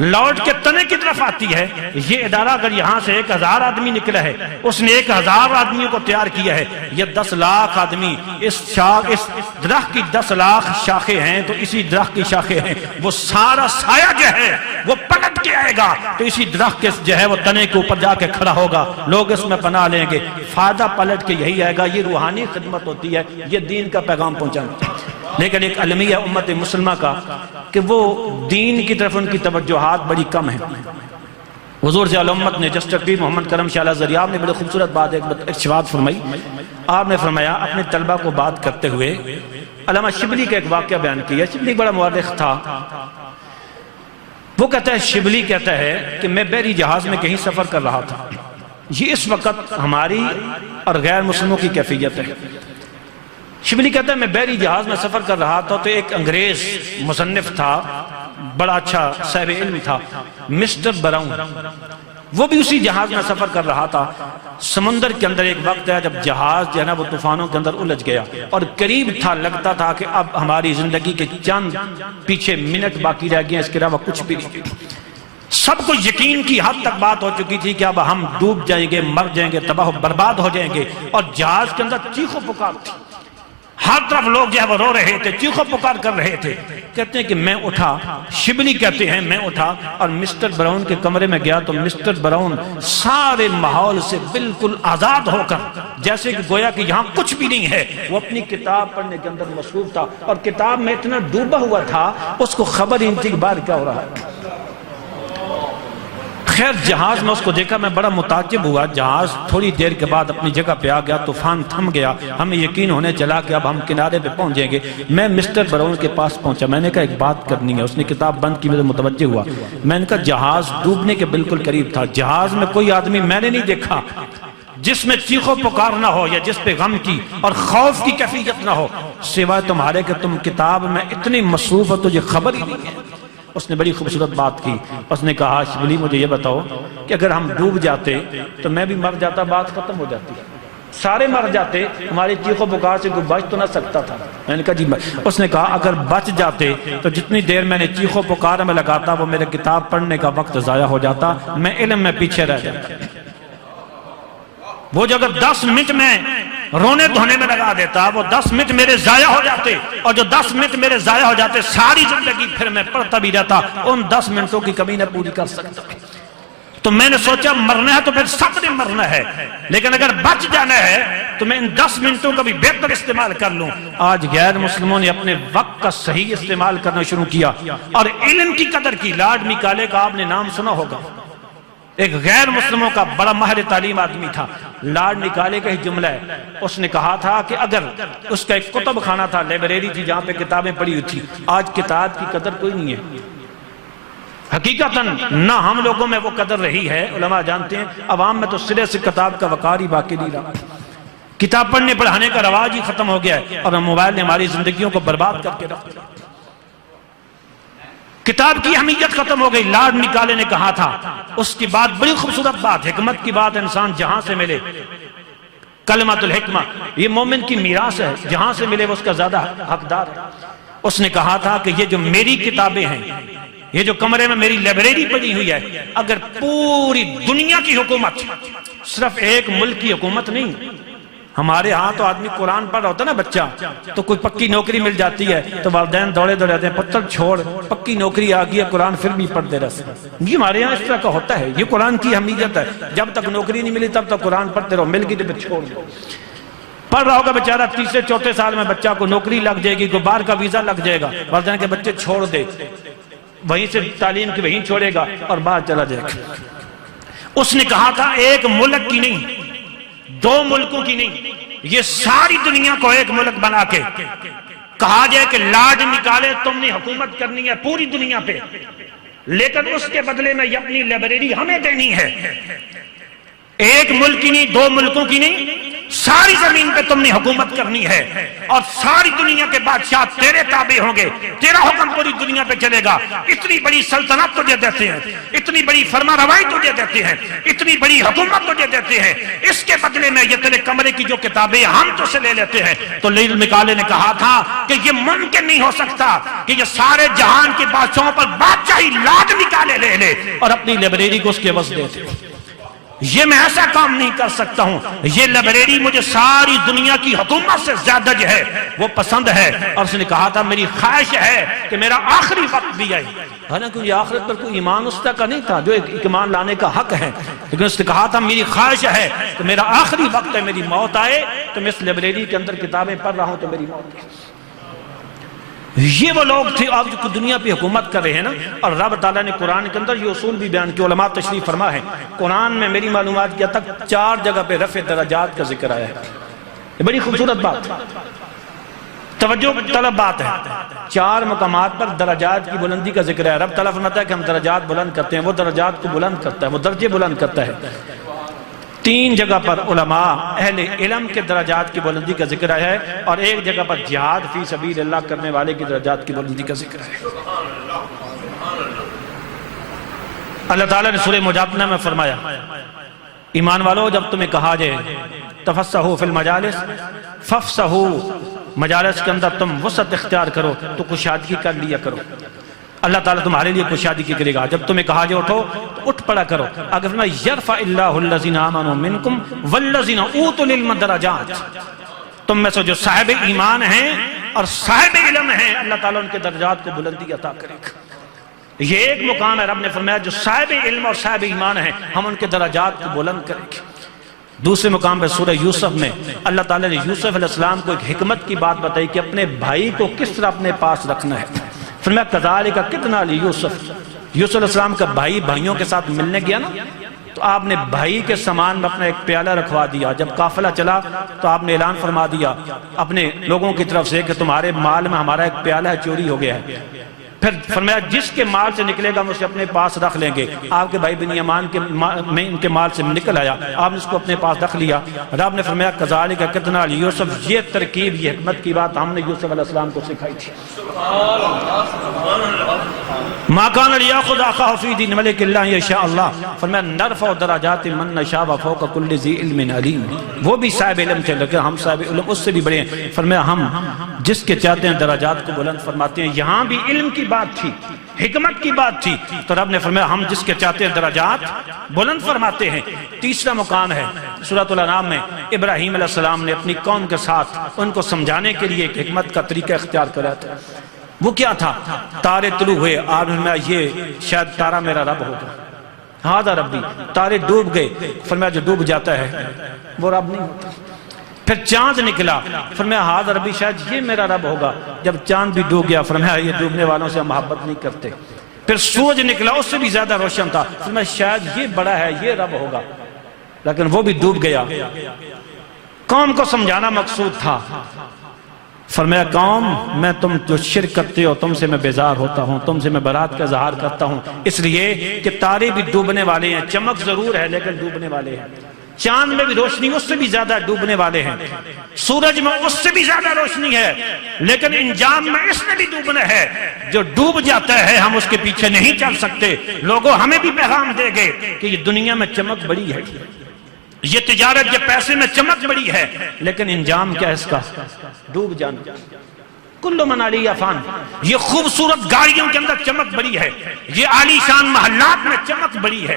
لوٹ کے تنے کی طرف آتی ہے۔ یہ ادارہ اگر یہاں سے 1,000 آدمی نکلا ہے، اس نے 1,000 آدمیوں کو تیار کیا ہے، یہ 10 لاکھ آدمی، اس درخت کی 10 لاکھ شاخیں ہیں، تو اسی درخت کی شاخیں ہیں، وہ سارا سایہ جو ہے وہ پلٹ کے آئے گا، تو اسی درخت کے جو ہے وہ تنے کے اوپر جا کے کھڑا ہوگا، لوگ اس میں پناہ لیں گے، فائدہ پلٹ کے یہی آئے گا۔ یہ روحانی خدمت ہوتی ہے، یہ دین کا پیغام پہنچانا۔ لیکن ایک المیہ امت مسلمہ کا کہ وہ دین کی طرف ان کی توجہات بڑی کم ہیں۔ حضور صلی اللہ علیہ وسلم نے جسٹر پیر محمد کرم شاہ زریاب نے بڑی خوبصورت بات ایک ارشاد فرمائی۔ آپ نے فرمایا اپنے طلبہ کو بات کرتے ہوئے، علامہ شبلی کا ایک واقعہ بیان کیا۔ شبلی بڑا مورخ تھا، وہ کہتا ہے، شبلی کہتا ہے کہ میں بحری جہاز میں کہیں سفر کر رہا تھا۔ یہ اس وقت ہماری اور غیر مسلموں کی کیفیت ہے۔ شبلی کہتا ہے میں بحری جہاز میں سفر کر رہا تھا تو ایک انگریز مصنف تھا، بڑا اچھا صاحب علم تھا، مسٹر براؤن، وہ بھی اسی جہاز میں سفر کر رہا تھا۔ سمندر کے اندر ایک وقت ہے جب جہاز جو ہے نا وہ طوفانوں کے اندر الجھ گیا، اور قریب تھا، لگتا تھا کہ اب ہماری زندگی کے چند پیچھے منٹ باقی رہ گئے، اس کے علاوہ کچھ بھی نہیں۔ سب کو یقین کی حد تک بات ہو چکی تھی کہ اب ہم ڈوب جائیں گے، مر جائیں گے، تباہ و برباد ہو جائیں گے، اور جہاز کے اندر چیخ و پکار تھی، ہر طرف لوگ جو ہے وہ رو رہے تھے، چیخ و پکار کر رہے تھے۔ کہتے ہیں کہ میں اٹھا، شبلی کہتے ہیں میں اٹھا اور مسٹر براؤن کے کمرے میں گیا تو مسٹر براؤن سارے ماحول سے بالکل آزاد ہو کر، جیسے کہ گویا کہ یہاں کچھ بھی نہیں ہے، وہ اپنی کتاب پڑھنے کے اندر مصروف تھا، اور کتاب میں اتنا ڈوبا ہوا تھا اس کو خبر ہی نہیں تھی کہ باہر کیا ہو رہا ہے۔ خیر جہاز میں اس کو دیکھا، میں بڑا متعجب ہوا۔ جہاز تھوڑی دیر کے بعد اپنی جگہ پہ آ گیا، طوفان تھم گیا، ہمیں یقین ہونے چلا کہ اب ہم کنارے پہ پہنچ جائیں گے۔ میں مسٹر براؤن کے پاس پہنچا، میں نے کہا ایک بات کرنی ہے۔ اس نے کتاب بند کی، مجھے متوجہ ہوا۔ میں نے کہا جہاز ڈوبنے کے بالکل قریب تھا، جہاز میں کوئی آدمی میں نے نہیں دیکھا جس میں چیخ و پکار نہ ہو یا جس پہ غم کی اور خوف کی کیفیت نہ ہو، سوائے تمہارے کہ تم کتاب میں اتنی مصروف ہو تجھے خبر ہی نہیں ہے۔ اس نے بڑی خوبصورت بات کی، اس نے کہا شبلی مجھے یہ بتاؤ کہ اگر ہم ڈوب جاتے تو میں بھی مر جاتا، بات ختم ہو جاتی، سارے مر جاتے، ہماری چیخ و پکار سے کوئی بچ تو نہ سکتا تھا۔ میں نے کہا جی، اس نے کہا اگر بچ جاتے تو جتنی دیر میں نے چیخ و پکار میں لگاتا وہ میرے کتاب پڑھنے کا وقت ضائع ہو جاتا، میں علم میں پیچھے رہ جاتا۔ وہ جو اگر 10 منٹ میں رونے دھونے میں لگا دیتا، وہ 10 منٹ میرے ضائع ہو جاتے، اور جو 10 منٹ میرے ضائع ہو جاتے ساری زندگی پھر میں پڑھتا بھی رہتا، ان 10 منٹوں کی کمی نہ پوری کر سکتا۔ تو میں نے سوچا مرنا ہے تو پھر سب نے مرنا ہے، لیکن اگر بچ جانا ہے تو میں ان 10 منٹوں کا بھی بہتر استعمال کر لوں۔ آج غیر مسلموں نے اپنے وقت کا صحیح استعمال کرنا شروع کیا اور علم کی قدر کی۔ لارڈ میکالے کا آپ نے نام سنا ہوگا، ایک غیر مسلموں کا بڑا ماہر تعلیم آدمی تھا۔ لارڈ نکالے کا ہی جملہ ہے، اس نے کہا تھا کہ اگر اس کا ایک کتب خانہ تھا، لائبریری تھی جہاں پہ کتابیں پڑھی ہوئی تھی، آج کتاب کی قدر کوئی نہیں ہے۔ حقیقتاً نہ ہم لوگوں میں وہ قدر رہی ہے، علماء جانتے ہیں، عوام میں تو سرے سے کتاب کا وقار ہی باقی نہیں رہا، کتاب پڑھنے پڑھانے کا رواج ہی ختم ہو گیا ہے، اور موبائل نے ہماری زندگیوں کو برباد کر کے رکھ دیا، کتاب کی اہمیت ختم ہو گئی۔ لارڈ نکالے نے کہا تھا، اس کی بات بڑی خوبصورت بات، حکمت کی بات، انسان جہاں سے ملے، کلمۃ الحکمہ یہ مومن کی میراث ہے، جہاں سے ملے وہ اس کا زیادہ حقدار ہے۔ اس نے کہا تھا کہ یہ جو میری کتابیں ہیں، یہ جو کمرے میں میری لائبریری پڑی ہوئی ہے، اگر پوری دنیا کی حکومت، صرف ایک ملک کی حکومت نہیں، ہمارے ہاں تو آدمی قرآن پڑھ رہا ہوتا ہے نا بچہ، تو کوئی پکی نوکری مل جاتی ہے تو والدین دوڑے دوڑے آتے ہیں، پتر چھوڑ، پکی نوکری آ گئی ہے، قرآن پھر بھی پڑھتے رہتے ہیں۔ یہ ہمارے یہاں اس طرح کا ہوتا ہے، یہ قرآن کی اہمیت ہے، جب تک نوکری نہیں ملی تب تک قرآن پڑھتے رہو، مل گئی تو پھر چھوڑ دو۔ پڑھ رہا ہوگا بیچارہ، تیسرے چوتھے سال میں بچہ کو نوکری لگ جائے گی، کوئی باہر کا ویزا لگ جائے گا، والدین کے بچے چھوڑ دے، وہیں سے تعلیم کی وہیں چھوڑے گا اور باہر چلا جائے گا۔ اس نے کہا تھا ایک ملک کی نہیں، دو ملکوں کی نہیں، یہ ساری دنیا کو ایک ملک بنا کے کہا جائے کہ لاڈ نکالے تم نے حکومت کرنی ہے پوری دنیا پہ، لیکن اس کے بدلے میں یہ اپنی لائبریری ہمیں دینی ہے۔ ایک ملک کی نہیں، دو ملکوں کی نہیں، ساری زمین پہ تم نے حکومت کرنی ہے، اور ساری دنیا کے بادشاہ تیرے تابع ہوں گے، تیرا حکم پوری دنیا پہ چلے گا۔ اتنی بڑی سلطنت تجھے دیتے ہیں، اتنی بڑی فرما روائی تجھے دیتے ہیں، اتنی بڑی حکومت تجھے دیتے ہیں، اس کے بدلے میں یہ تیرے کمرے کی جو کتابیں ہم تو سے لے لیتے ہیں۔ تو لیل مکالے نے کہا تھا کہ یہ ممکن نہیں ہو سکتا کہ یہ سارے جہان کے بادشاہوں پر بادشاہی لاڈ نکالے لے لے اور اپنی لائبریری کو اس کے عوض دیتے۔ یہ میں ایسا کام نہیں کر سکتا ہوں، یہ لائبریری مجھے ساری دنیا کی حکومت سے زیادہ جو ہے وہ پسند ہے۔ اور اس نے کہا تھا میری خواہش ہے کہ میرا آخری وقت بھی آئے، حالانکہ یہ آخرت پر کوئی ایمان اس طرح کا نہیں تھا جو ایک ایمان لانے کا حق ہے، لیکن اس نے کہا تھا میری خواہش ہے کہ میرا آخری وقت ہے، میری موت آئے تو میں اس لائبریری کے اندر کتابیں پڑھ رہا ہوں تو میری موت آئے۔ یہ وہ لوگ تھے آج جو دنیا پہ حکومت کر رہے ہیں نا، اور رب تعالیٰ نے قرآن کے اندر یہ اصول بھی بیان کیا، علماء تشریف فرما ہے قرآن میں میری معلومات کیا تک 4 جگہ پہ رفع درجات کا ذکر آیا ہے۔ یہ بڑی خوبصورت بات، توجہ طلب بات ہے۔ 4 مقامات پر درجات کی بلندی کا ذکر ہے۔ رب تعالیٰ فرماتا ہے کہ ہم درجات بلند کرتے ہیں، وہ درجات کو بلند کرتا ہے، وہ درجے بلند کرتا ہے۔ 3 جگہ پر علماء اہل علم کے درجات کی بلندی کا ذکر ہے، اور 1 جگہ پر جہاد فی سبیل اللہ کرنے والے کی درجات کی بلندی کا ذکر ہے۔ اللہ تعالیٰ نے سورہ مجادلہ میں فرمایا ایمان والو جب تمہیں کہا جائے تفسحوا فی المجالس فافسحوا، مجالس کے اندر تم وسعت اختیار کرو تو کشادگی کر لیا کرو، اللہ تعالیٰ تمہارے لیے کشادگی کرے گا۔ جب تمہیں کہا جائے اٹھو تو اٹھ پڑا کرو۔ اگر فرمایا یرفع اللہ الذین آمنوا منکم والذین اوتوا العلم درجات، تم میں سے جو صاحب ایمان ہیں اور صاحب علم ہیں اللہ تعالیٰ ان کے درجات کو بلندی عطا کرے گا۔ یہ ایک مقام ہے، رب نے فرمایا جو صاحب علم اور صاحب ایمان ہیں ہم ان کے درجات کو بلند کریں گے۔ دوسرے مقام پہ سورہ یوسف میں اللہ تعالیٰ نے یوسف علیہ السلام کو ایک حکمت کی بات بتائی کہ اپنے بھائی کو کس طرح اپنے پاس رکھنا ہے۔ فرمایا کذالک کتنا لیوسف، یوسف علیہ السلام کا بھائی بھائیوں کے ساتھ ملنے گیا نا، تو آپ نے بھائی کے سامان میں اپنا ایک پیالہ رکھوا دیا۔ جب قافلہ چلا تو آپ نے اعلان فرما دیا اپنے لوگوں کی طرف سے کہ تمہارے مال میں ہمارا ایک پیالہ چوری ہو گیا ہے۔ پھر فرمایا جس کے مال سے نکلے گا ہم اسے اپنے پاس رکھ لیں گے۔ آپ کے بھائی بنیامان میں ان کے مال سے نکل آیا، آپ نے اس کو اپنے پاس رکھ لیا۔ رب نے فرمایا کذالک کتنا لیوسف، یہ ترکیب یہ حکمت کی بات ہم نے یوسف علیہ السلام کو سکھائی تھی۔ ما کان لیاخذ اخاہ فی دین ملک اللہ یشاء اللہ، فرمایا نرفع درجات من نشاء وفوق کل ذی علم علیم، وہ بھی صاحب علم تھے لیکن ہم صاحب علم اس سے بھی بڑے ہیں۔ فرمایا ہم جس کے چاہتے ہیں درجات کو بلند فرماتے ہیں۔ یہاں بھی علم کی بات تھی، حکمت کی بات تھی، تو رب نے فرمایا ہم جس کے چاہتے ہیں درجات بلند فرماتے ہیں۔ تیسرا مقام ہے سورۃ الانعام میں ابراہیم علیہ السلام نے اپنی قوم کے ساتھ ان کو سمجھانے کے لیے ایک حکمت کا طریقہ اختیار کرا تھا۔ وہ کیا تھا؟ تارے طلوع ہوئے، آپ نے فرمایا یہ شاید تارا میرا رب ہوگا، ہاذا ربی۔ تارے ڈوب گئے، فرمایا جو ڈوب جاتا ہے وہ رب نہیں ہوتا۔ پھر چاند نکلا، فرمایا ہاذا ربی، شاید یہ میرا رب ہوگا۔ جب چاند بھی ڈوب گیا فرمایا یہ ڈوبنے والوں سے ہم محبت نہیں کرتے۔ پھر سورج نکلا، اس سے بھی زیادہ روشن تھا، فرمایا شاید یہ بڑا ہے یہ رب ہوگا، لیکن وہ بھی ڈوب گیا۔ قوم کو سمجھانا مقصود تھا۔ فرمایا قوم میں تم جو شرک کرتے ہو تم سے میں بیزار ہوتا ہوں، تم سے میں برات کا اظہار کرتا ہوں، اس لیے کہ تارے بھی ڈوبنے والے ہیں، چمک ضرور ہے لیکن ڈوبنے والے ہیں۔ چاند میں بھی روشنی اس سے بھی زیادہ ڈوبنے والے ہیں، سورج میں اس سے بھی زیادہ روشنی ہے لیکن انجام میں اس میں بھی ڈوبنا ہے۔ جو ڈوب جاتا ہے ہم اس کے پیچھے نہیں چل سکتے۔ لوگوں ہمیں بھی پیغام دے گے کہ یہ دنیا میں چمک بڑی ہے، یہ تجارت، یہ پیسے میں چمک بڑی ہے، لیکن انجام کیا ہے اس کا؟ ڈوب جانا۔ کل من علیہا فان، یہ خوبصورت گاڑیوں کے اندر چمک بڑی ہے، یہ عالی شان محلات میں چمک بڑی ہے،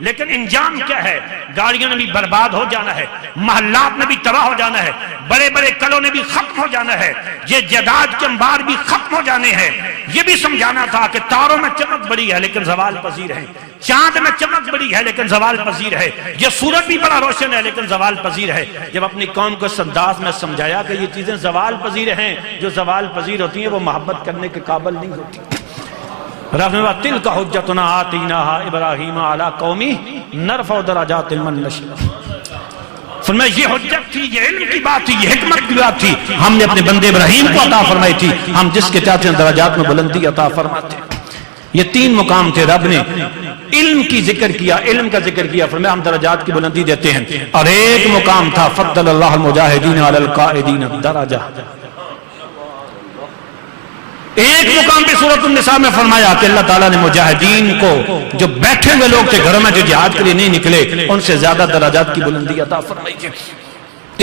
لیکن انجام کیا ہے؟ گاڑیوں نے بھی برباد ہو جانا ہے، محلات نے بھی تباہ ہو جانا ہے، بڑے بڑے قلعوں نے بھی ختم ہو جانا ہے، یہ جائیداد کے انبار بھی ختم ہو جانے ہیں۔ یہ بھی سمجھانا تھا کہ تاروں میں چمک بڑی ہے لیکن زوال پذیر ہے، چاند میں چمک بڑی ہے لیکن زوال پذیر ہے، یہ سورج بھی بڑا روشن ہے لیکن زوال پذیر ہے۔ جب اپنی قوم کو اس انداز میں سمجھایا کہ یہ چیزیں زوال پذیر ہیں، جو زوال پذیر ہوتی ہیں وہ محبت کرنے کے قابل نہیں ہوتی۔ رب نے کہا تلک حجتنا آتیناہا ابراہیم علی قومی نرفع درجات من نشاء۔ فرمایا یہ حجت تھی، یہ علم کی بات تھی، یہ حکمت کی بات تھی، ہم نے اپنے بندے ابراہیم کو عطا فرمائی تھی، ہم جس کے چاہتے ہیں درجات میں بلندی عطا فرماتے ہیں۔ یہ تین مقام تھے، رب نے علم کی ذکر کیا، علم کا ذکر کیا، فرمایا ہم درجات کی بلندی دیتے ہیں، اور ایک مقام تھا فضل اللہ المجاہدین علی القائدین درجہ۔ ایک مقام پہ سورۃ النساء میں فرمایا کہ اللہ تعالیٰ نے مجاہدین کو، جو بیٹھے ہوئے لوگ تھے گھروں میں جو جہاد کے لیے نہیں نکلے، ان سے زیادہ درجات کی بلندی عطا فرمائی ہے۔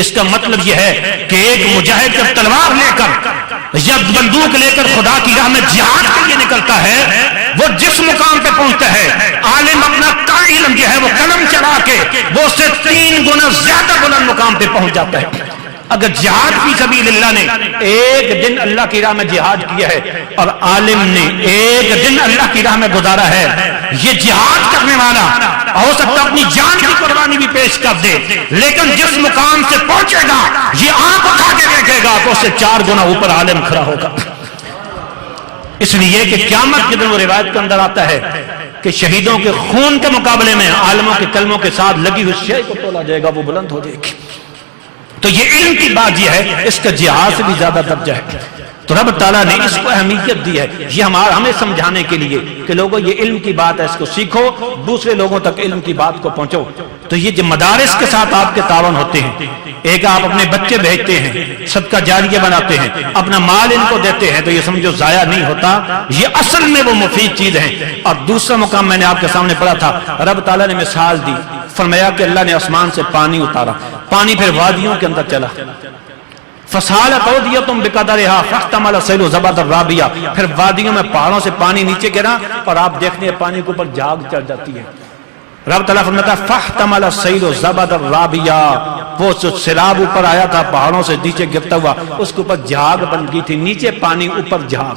اس کا مطلب یہ ہے کہ ایک مجاہد جب تلوار لے کر یا بندوق لے کر خدا کی راہ میں جہاد کے لیے نکلتا ہے، وہ جس مقام پہ پہنچتا ہے، عالم اپنا کا علم جو ہے وہ قلم چلا کے وہ اس سے 3 گنا زیادہ بلند مقام پہ پہنچ جاتا ہے۔ اگر جہاد فی سبیل اللہ نے ایک دن اللہ کی راہ میں جہاد کیا ہے اور عالم نے ایک دن اللہ کی راہ میں گزارا ہے، یہ جہاد کرنے والا ہو سکتا اپنی جان کی قربانی بھی پیش کر دے، لیکن جس مقام سے پہنچے گا یہ آنکھ اٹھا کے دیکھے گا تو اس سے 4 گنا اوپر عالم کھڑا ہوگا۔ اس لیے کہ قیامت کے دن وہ روایت کے اندر آتا ہے کہ شہیدوں کے خون کے مقابلے میں عالموں کے کلموں کے ساتھ لگی ہوئی شے کو تولا جائے گا، وہ بلند ہو جائے گی۔ تو یہ علم کی بات یہ ہے، اس کا جہاد سے بھی زیادہ درجہ ہے۔ تو رب تعالیٰ نے اس کو اہمیت دی ہے، یہ ہمیں سمجھانے کے لیے کہ لوگوں یہ علم کی بات ہے، اس کو سیکھو، دوسرے لوگوں تک علم کی بات کو پہنچو۔ تو یہ جو مدارس کے ساتھ آپ کے تعاون ہوتے ہیں، ایک آپ اپنے بچے بھیجتے ہیں، صدقہ جاریہ بناتے ہیں، اپنا مال ان کو دیتے ہیں، تو یہ سمجھو ضائع نہیں ہوتا، یہ اصل میں وہ مفید چیز ہے۔ اور دوسرا مقام میں نے آپ کے سامنے پڑھا تھا، رب تعالیٰ نے مثال دی، فرمایا کہ اللہ نے آسمان سے پانی اتارا، پانی پھر وادیوں کے اندر چلا، فَسَالَتْ أَوْدِيَةٌ بِقَدَرِهَا فَاحْتَمَلَ السَّيْلُ زَبَدًا رَابِيًا، پھر وادیوں میں پہاڑوں سے پانی نیچے گرا اور آپ دیکھتے ہیں پانی کے اوپر جھاگ چڑھ جاتی ہے۔ رب تعالیٰ فرماتا ہے فَاحْتَمَلَ السَّيْلُ زَبَدًا رَابِيًا، وہ سیلاب اوپر آیا تھا پہاڑوں سے نیچے گرتا ہوا، اس کے اوپر جھاگ بن گئی تھی، نیچے پانی اوپر جھاگ،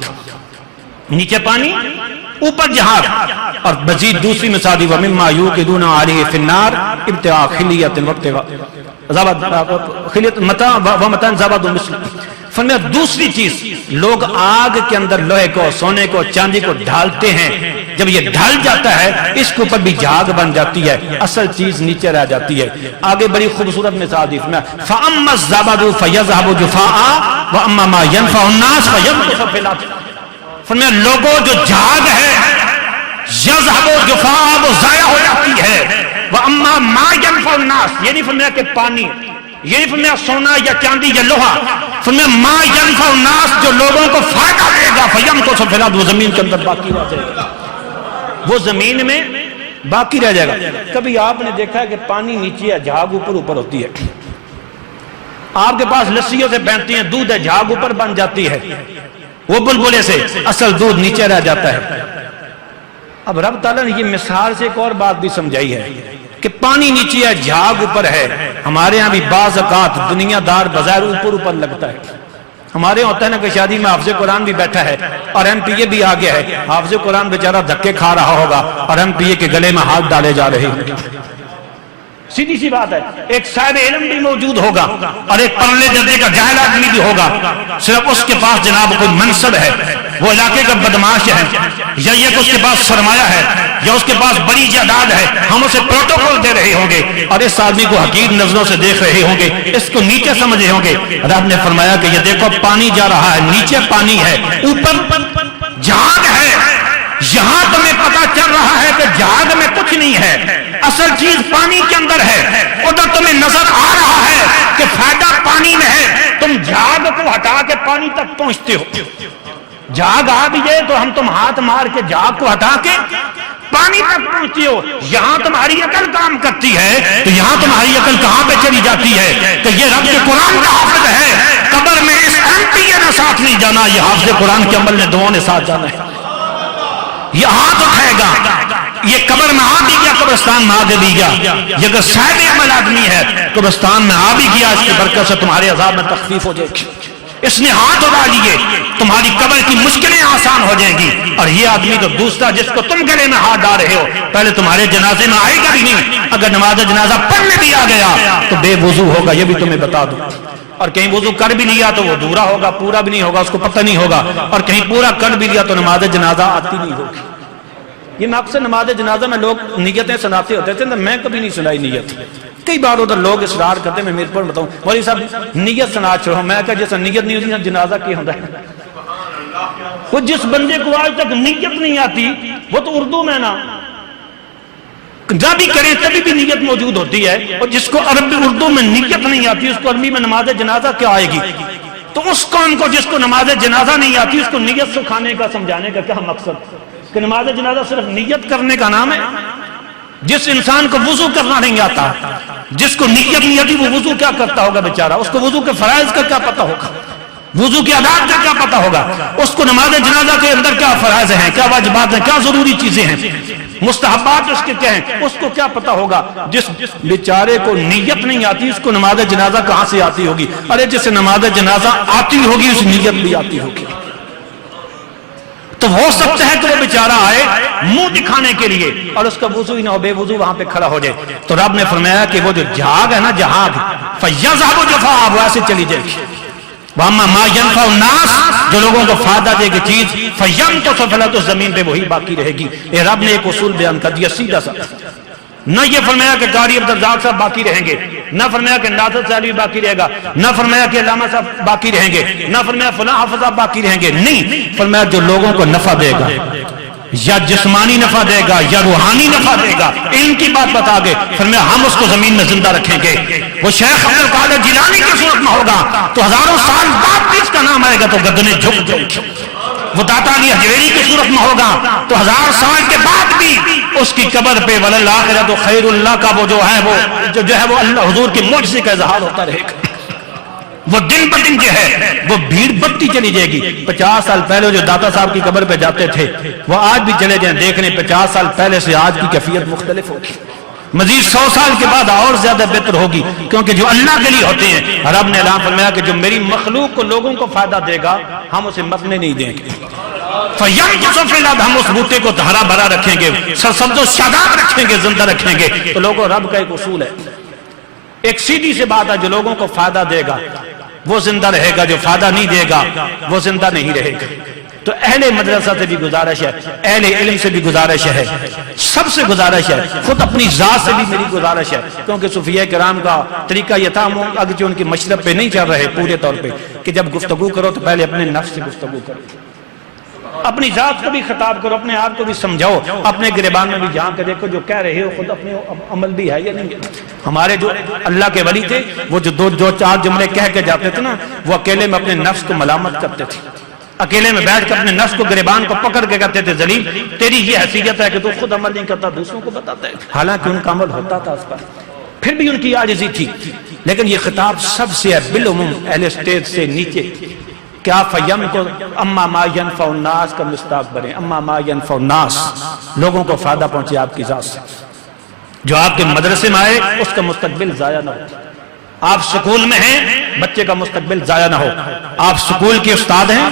نیچے پانی اوپر جہاد۔ اور مزید دوسری مثال دی وَمِمَّا يُوقِدُونَ عَلَيْهِ فِي النَّارِ ابْتِغَاءَ خِلْيَةٍ وَمَتَاعٍ زَبَدٌ مِثْلُهُ۔ فرمایا دوسری چیز، لوگ آگ کے اندر لوہے کو، سونے کو، چاندی کو ڈھالتے ہیں، جب یہ ڈھل جاتا ہے اس کے اوپر بھی جھاگ بن جاتی ہے، اصل چیز نیچے رہ جاتی ہے۔ آگے بڑی خوبصورت مثال دی، فرمایا فَأَمَّا الزَّبَدُ فَيَذْهَبُ جُفَاءً وَأَمَّا مَا يَنفَعُ النَّاسَ فَيَمْكُثُ فِي الْأَرْضِ۔ فرمایا لوگوں جو جھاگ ہے یذهب جفاء، وہ ضائع ہو جاتی ہے، وَأَمَّا مَا يَنفَعُ النَّاسَ، یہ نہیں فرمایا کہ پانی، یہ نہیں فرمایا سونا یا چاندی یا لوہا، فرمایا مَا يَنفَعُ النَّاسَ، جو لوگوں کو فائدہ دے گا، فَيَمْكُثُ فِي الْأَرْضِ، وہ زمین کے اندر باقی رہ جائے گا، وہ زمین میں باقی رہ جائے گا۔ کبھی آپ نے دیکھا ہے کہ پانی نیچے ہے، جھاگ اوپر ہوتی ہے، آپ کے پاس لسیوں سے بہتی ہیں، دودھ ہے، جھاگ اوپر بن جاتی ہے، وہ بلبلے سے اصل دودھ نیچے رہ جاتا ہے۔ اب رب تعالیٰ نے یہ مثال سے ایک اور بات بھی سمجھائی ہے کہ پانی نیچے ہے، جھاگ اوپر ہے۔ ہمارے ہاں بھی بعض اوقات دنیا دار بظاہر اوپر لگتا ہے، ہمارے ہوتا ہے نا کہ شادی میں حافظ قرآن بھی بیٹھا ہے اور ایم پی اے بھی آ گیا ہے، حافظ قرآن بیچارہ دھکے کھا رہا ہوگا اور ایم پی اے کے گلے میں ہاتھ ڈالے جا رہے ہیں۔ سیدھی سی بات ہے، ایک صاحب علم بھی موجود ہوگا اور ایک پرلے درجے کا جاہل آدمی بھی ہوگا، صرف اس کے پاس جناب کوئی منصب ہے، وہ علاقے کا بدماش ہے، یا یہ کہ اس کے پاس سرمایہ ہے، یا اس کے پاس بڑی جائیداد ہے، ہم اسے پروٹوکول دے رہے ہوں گے اور اس آدمی کو حقیر نظروں سے دیکھ رہے ہوں گے، اس کو نیچے سمجھ رہے ہوں گے۔ رب نے فرمایا کہ یہ دیکھو پانی جا رہا ہے، نیچے پانی ہے، اوپر جھاگ ہے، یہاں تمہیں پتا چل رہا ہے کہ جھاگ میں کچھ نہیں ہے، اصل چیز پانی کے اندر ہے، ادھر تمہیں نظر آ رہا ہے کہ فائدہ پانی میں ہے، تم جھاگ کو ہٹا کے پانی تک پہنچتے ہو۔ جھاگ آ بھی جائے تو ہم تم ہاتھ مار کے جھاگ کو ہٹا کے پانی تک پہنچتی ہو، یہاں تمہاری عقل کام کرتی ہے تو یہاں تمہاری عقل کہاں پہ چلی جاتی ہے کہ یہ رب کے قرآن کا حافظ ہے، قبر میں اس ایم نے ساتھ نہیں جانا، یہ حافظ قرآن کے عمل نے دعاؤں نے ساتھ جانا ہے، یہ ہاتھ اٹھائے گا، یہ قبر میں آ بھی گیا، قبرستان میں آ بھی گیا، یہ اگر صاحب عمل آدمی ہے قبرستان میں آ بھی گیا، اس کی برکت سے تمہارے عذاب میں تخفیف ہو جائے گی، اس نے ہاتھ اٹھا لیے، تمہاری قبر کی مشکلیں آسان ہو جائیں گی۔ اور یہ آدمی تو دوسرا جس کو تم گلے میں ہاتھ ڈال رہے ہو پہلے تمہارے جنازے میں آئے گا ہی نہیں، اگر نماز جنازہ پڑھنے بھی آ گیا تو بے وضو ہوگا، یہ بھی تمہیں بتا دوں، اور کہیں وضو کر بھی لیا تو وہ ادھورا ہوگا، پورا بھی نہیں ہوگا، اس کو پتہ نہیں ہوگا، اور کہیں پورا کر بھی لیا تو نماز جنازہ آتی نہیں ہوگی۔ یہ میں اکثر نماز جنازہ میں لوگ نیتیں سناتے ہوتے تھے، میں کبھی نہیں سنائی نیت، کئی بار ادھر لوگ اصرار کرتے، میں میرے پر بتاؤں مولوی صاحب نیت سنا چھوڑو، میں کہا جیسا نیت نہیں ہوتی جنازہ کیا ہوتا ہے، وہ جس بندے کو آج تک نیت نہیں آتی وہ تو اردو میں نا جب بھی کریں تبھی بھی نیت موجود ہوتی ہے، اور جس کو عربی اردو میں نیت نہیں آتی اس کو عربی میں نماز جنازہ کیا آئے گی؟ تو اس قوم کو جس کو نماز جنازہ نہیں آتی اس کو نیت سکھانے کا سمجھانے کا کیا مقصد کہ نماز جنازہ صرف نیت کرنے کا نام ہے؟ جس انسان کو وضو کرنا نہیں آتا، جس کو نیت نہیں آتی، وہ وضو کیا کرتا ہوگا بیچارہ؟ اس کو وضو کے فرائض کا کیا پتہ ہوگا؟ وضو کی آداب کا کیا پتہ ہوگا؟ اس کو نماز جنازہ کے اندر کیا فرائض ہیں، کیا واجبات ہیں، کیا ضروری چیزیں ہیں، مستحبات اس کے کیا ہیں، اس کو کیا پتہ ہوگا؟ جس بیچارے کو نیت نہیں آتی اس کو نماز جنازہ کہاں سے آتی ہوگی؟ ارے جسے نماز جنازہ آتی ہوگی اس نیت بھی آتی ہوگی، تو ہو سکتا ہے کہ وہ بیچارہ آئے منہ دکھانے کے لیے اور اس کا وضو ہی نہ ہو، بے وضو وہاں پہ کھڑا ہو جائے، تو رب نے فرمایا کہ وہ جو جھاگ ہے نا، جہاگ فَيَذْهَبُ جُفَاءً، وہ ایسے چلی جائے گی، وَأَمَّا مَا يَنْفَعُ النَّاسَ، جو لوگوں کو فائدہ دے گی چیز فَيَمْكُثُ فِي الْأَرْضِ، زمین پہ وہی باقی رہے گی۔ یہ رب نے ایک اصول بیان کر دیا سیدھا سا، نہ یہ فرمایا کہ قاری عبدالرزاق صاحب باقی رہیں گے، نہ فرمایا کہ ناصر سالوی باقی رہے گا، نہ فرمایا کہ علامہ صاحب باقی رہیں گے، نہ فرمایا فلاں حافظ صاحب باقی رہیں گے، نہیں، فرمایا جو لوگوں کو نفع دے گا، یا جسمانی نفع دے گا یا روحانی نفع دے گا، ان کی بات بتا گے، فرمایا ہم اس کو زمین میں زندہ رکھیں گے۔ وہ شیخ عبدالقادر جیلانی کی صورت میں ہوگا تو ہزاروں سال بعد بھی اس کا نام آئے گا تو گردنیں جھک جائیں گی۔ وہ داتا علی حجویری کی صورت میں ہوگا تو 1000 سال کے بعد بھی اس کی قبر پہ وَلَلْآخِرَةُ خَيْرُ اللَّهِ کا وہ جو ہے وہ اللہ حضور کے معجزے کا اظہار ہوتا رہے گا۔ وہ دن بہ دن جو ہے وہ بھیڑ بڑھتی چلی جائے گی۔ 50 سال پہلے جو داتا صاحب کی قبر پہ جاتے تھے وہ آج بھی چلے جائیں دیکھنے، 50 سال پہلے سے آج کی کیفیت مختلف ہوگی، مزید 100 سال کے بعد اور زیادہ بہتر ہوگی، کیونکہ جو اللہ کے لیے ہوتے ہیں رب نے اعلان فرمایا کہ جو میری مخلوق کو لوگوں کو فائدہ دے گا ہم اسے مرنے نہیں دیں گے۔ فَيَنْكُثُ فِي الْأَرْضِ، ہم اس بوٹے کو ہرا بھرا رکھیں گے، سرسبز و شاداب رکھیں گے، زندہ رکھیں گے۔ تو لوگوں رب کا ایک اصول ہے، ایک سیدھی سی بات ہے، جو لوگوں کو فائدہ دے گا وہ زندہ رہے گا، جو فائدہ نہیں دے گا وہ زندہ نہیں رہے گا۔ تو اہل مدرسہ سے بھی گزارش ہے، اہل علم سے بھی گزارش ہے، سب سے گزارش ہے، خود اپنی ذات سے بھی میری گزارش ہے، کیونکہ صوفیہ کرام کا طریقہ یہ تھا، اگرچہ ان کی مشرب پہ نہیں چل رہے پورے طور پہ، کہ جب گفتگو کرو تو پہلے اپنے نفس سے گفتگو کرو، اپنی ذات کو بھی خطاب کرو، اپنے آپ کو بھی سمجھاؤ، اپنے گریبان میں بھی جھانک کے دیکھو جو کہہ رہے ہو خود اپنے عمل بھی ہے یا نہیں ہے۔ ہمارے جو اللہ کے ولی تھے وہ جو 4 جملے کہہ کے جاتے تھے نا، وہ اکیلے میں اپنے نفس کو ملامت کرتے تھے، اکیلے میں بیٹھ کر اپنے نفس کو گریبان کو پکڑ کے کہتے تھے ذلیل تیری یہ حیثیت ہے کہ تو خود عمل نہیں کرتا، دوسروں کو بتاتا ہے، حالانکہ ان کا عمل ہوتا تھا اس پر، پھر بھی ان کی عاجزی تھی۔ لیکن یہ خطاب سب سے ہے، بالعموم اہل اسٹیج سے نیچے، کیا فیم کو اما ما ینفع الناس کا مصداق بنے، اما ما ینفع الناس، لوگوں کو فائدہ پہنچے آپ کی ذات سے، جو آپ کے مدرسے میں آئے اس کا مستقبل ضائع نہ ہو، آپ سکول میں ہیں بچے کا مستقبل ضائع نہ ہو، آپ سکول کے استاد ہیں،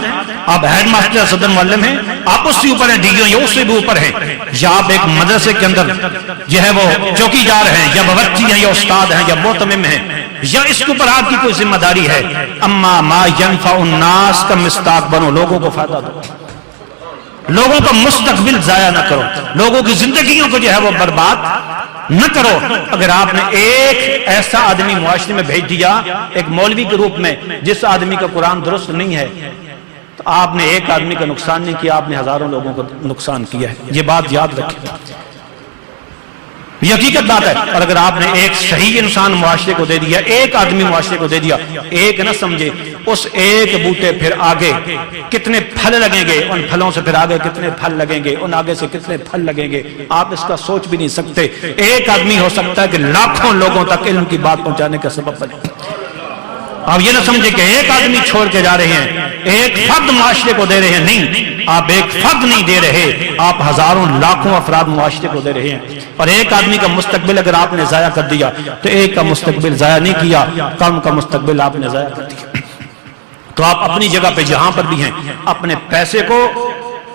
آپ ہیڈ ماسٹر صدر معلم ہیں، آپ اس سے اوپر ہیں، ڈیگیوں یا اس سے بھی اوپر ہیں، یا آپ ایک مدرسے کے اندر جو ہے وہ چوکی دار ہیں یا باورچی ہیں یا استاد ہیں یا محتمم ہیں، یا اس کے اوپر آپ کی کوئی ذمہ داری ہے، اما ما ینفع الناس کا مصداق بنو، لوگوں کو فائدہ دو، لوگوں کا مستقبل ضائع نہ کرو، لوگوں کی زندگیوں کو جو ہے وہ برباد نہ کرو۔ اگر آپ نے ایک ایسا آدمی معاشرے میں بھیج دیا ایک مولوی کے روپ میں جس آدمی کا قرآن درست نہیں ہے، تو آپ نے ایک آدمی کا نقصان نہیں کیا، آپ نے ہزاروں لوگوں کو نقصان کیا ہے، یہ بات یاد رکھیں۔ یہ حقیقت بات ہے. اور اگر آپ نے ایک صحیح انسان معاشرے کو دے دیا، ایک آدمی معاشرے کو دے دیا، ایک نہ سمجھے، اس ایک بوٹے پھر آگے کتنے پھل لگیں گے، ان پھلوں سے پھر آگے کتنے پھل لگیں گے، ان آگے سے کتنے پھل لگیں گے، آپ اس کا سوچ بھی نہیں سکتے. ایک آدمی ہو سکتا ہے کہ لاکھوں لوگوں تک علم کی بات پہنچانے کا سبب بنے. آپ یہ نہ سمجھے کہ ایک آدمی چھوڑ کے جا رہے ہیں، ایک فرد معاشرے کو دے رہے ہیں. نہیں، آپ ایک فرد نہیں دے رہے، آپ ہزاروں لاکھوں افراد معاشرے کو دے رہے ہیں. اور ایک آدمی کا مستقبل اگر آپ نے ضائع کر دیا تو ایک کا مستقبل ضائع نہیں کیا، کم کا مستقبل آپ نے ضائع کر دیا. تو آپ اپنی جگہ پہ جہاں پر بھی ہیں اپنے پیسے کو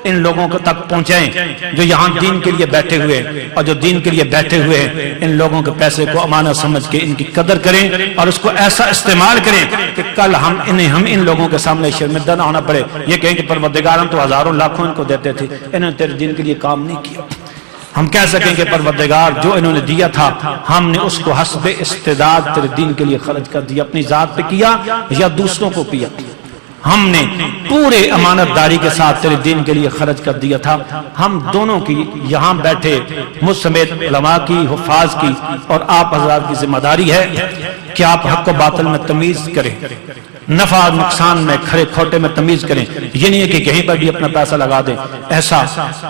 ان لوگوں کو تک پہنچائیں جو یہاں دین کے لیے بیٹھے ہوئے ہیں، اور جو دین کے لیے بیٹھے ہوئے ہیں ان لوگوں کے پیسے کو امانت سمجھ کے ان کی قدر کریں اور اس کو ایسا استعمال کریں کہ کل ہم ان لوگوں کے سامنے شرمندہ نہ ہونا پڑے. یہ کہیں کہ پروردگار ہم تو ہزاروں لاکھوں ان کو دیتے تھے، انہوں نے تیرے دین کے لیے کام نہیں کیا. ہم کہہ سکیں کہ پروردگار جو انہوں نے دیا تھا ہم نے اس کو حسب استعداد تیرے دین کے لیے خرچ کر دیا، اپنی ذات پہ کیا یا دوسروں کو کیا، ہم نے پورے امانت داری کے ساتھ تیرے دین کے لیے خرچ کر دیا تھا. ہم دونوں کی یہاں بیٹھے مجھ سمیت علماء کی، حفاظ کی اور آپ حضرات کی ذمہ داری ہے کہ آپ حق و باطل میں تمیز کریں، نفع نقصان میں، کھرے کھوٹے میں تمیز کریں. یہ نہیں ہے کہ کہیں پر بھی اپنا پیسہ لگا دیں، ایسا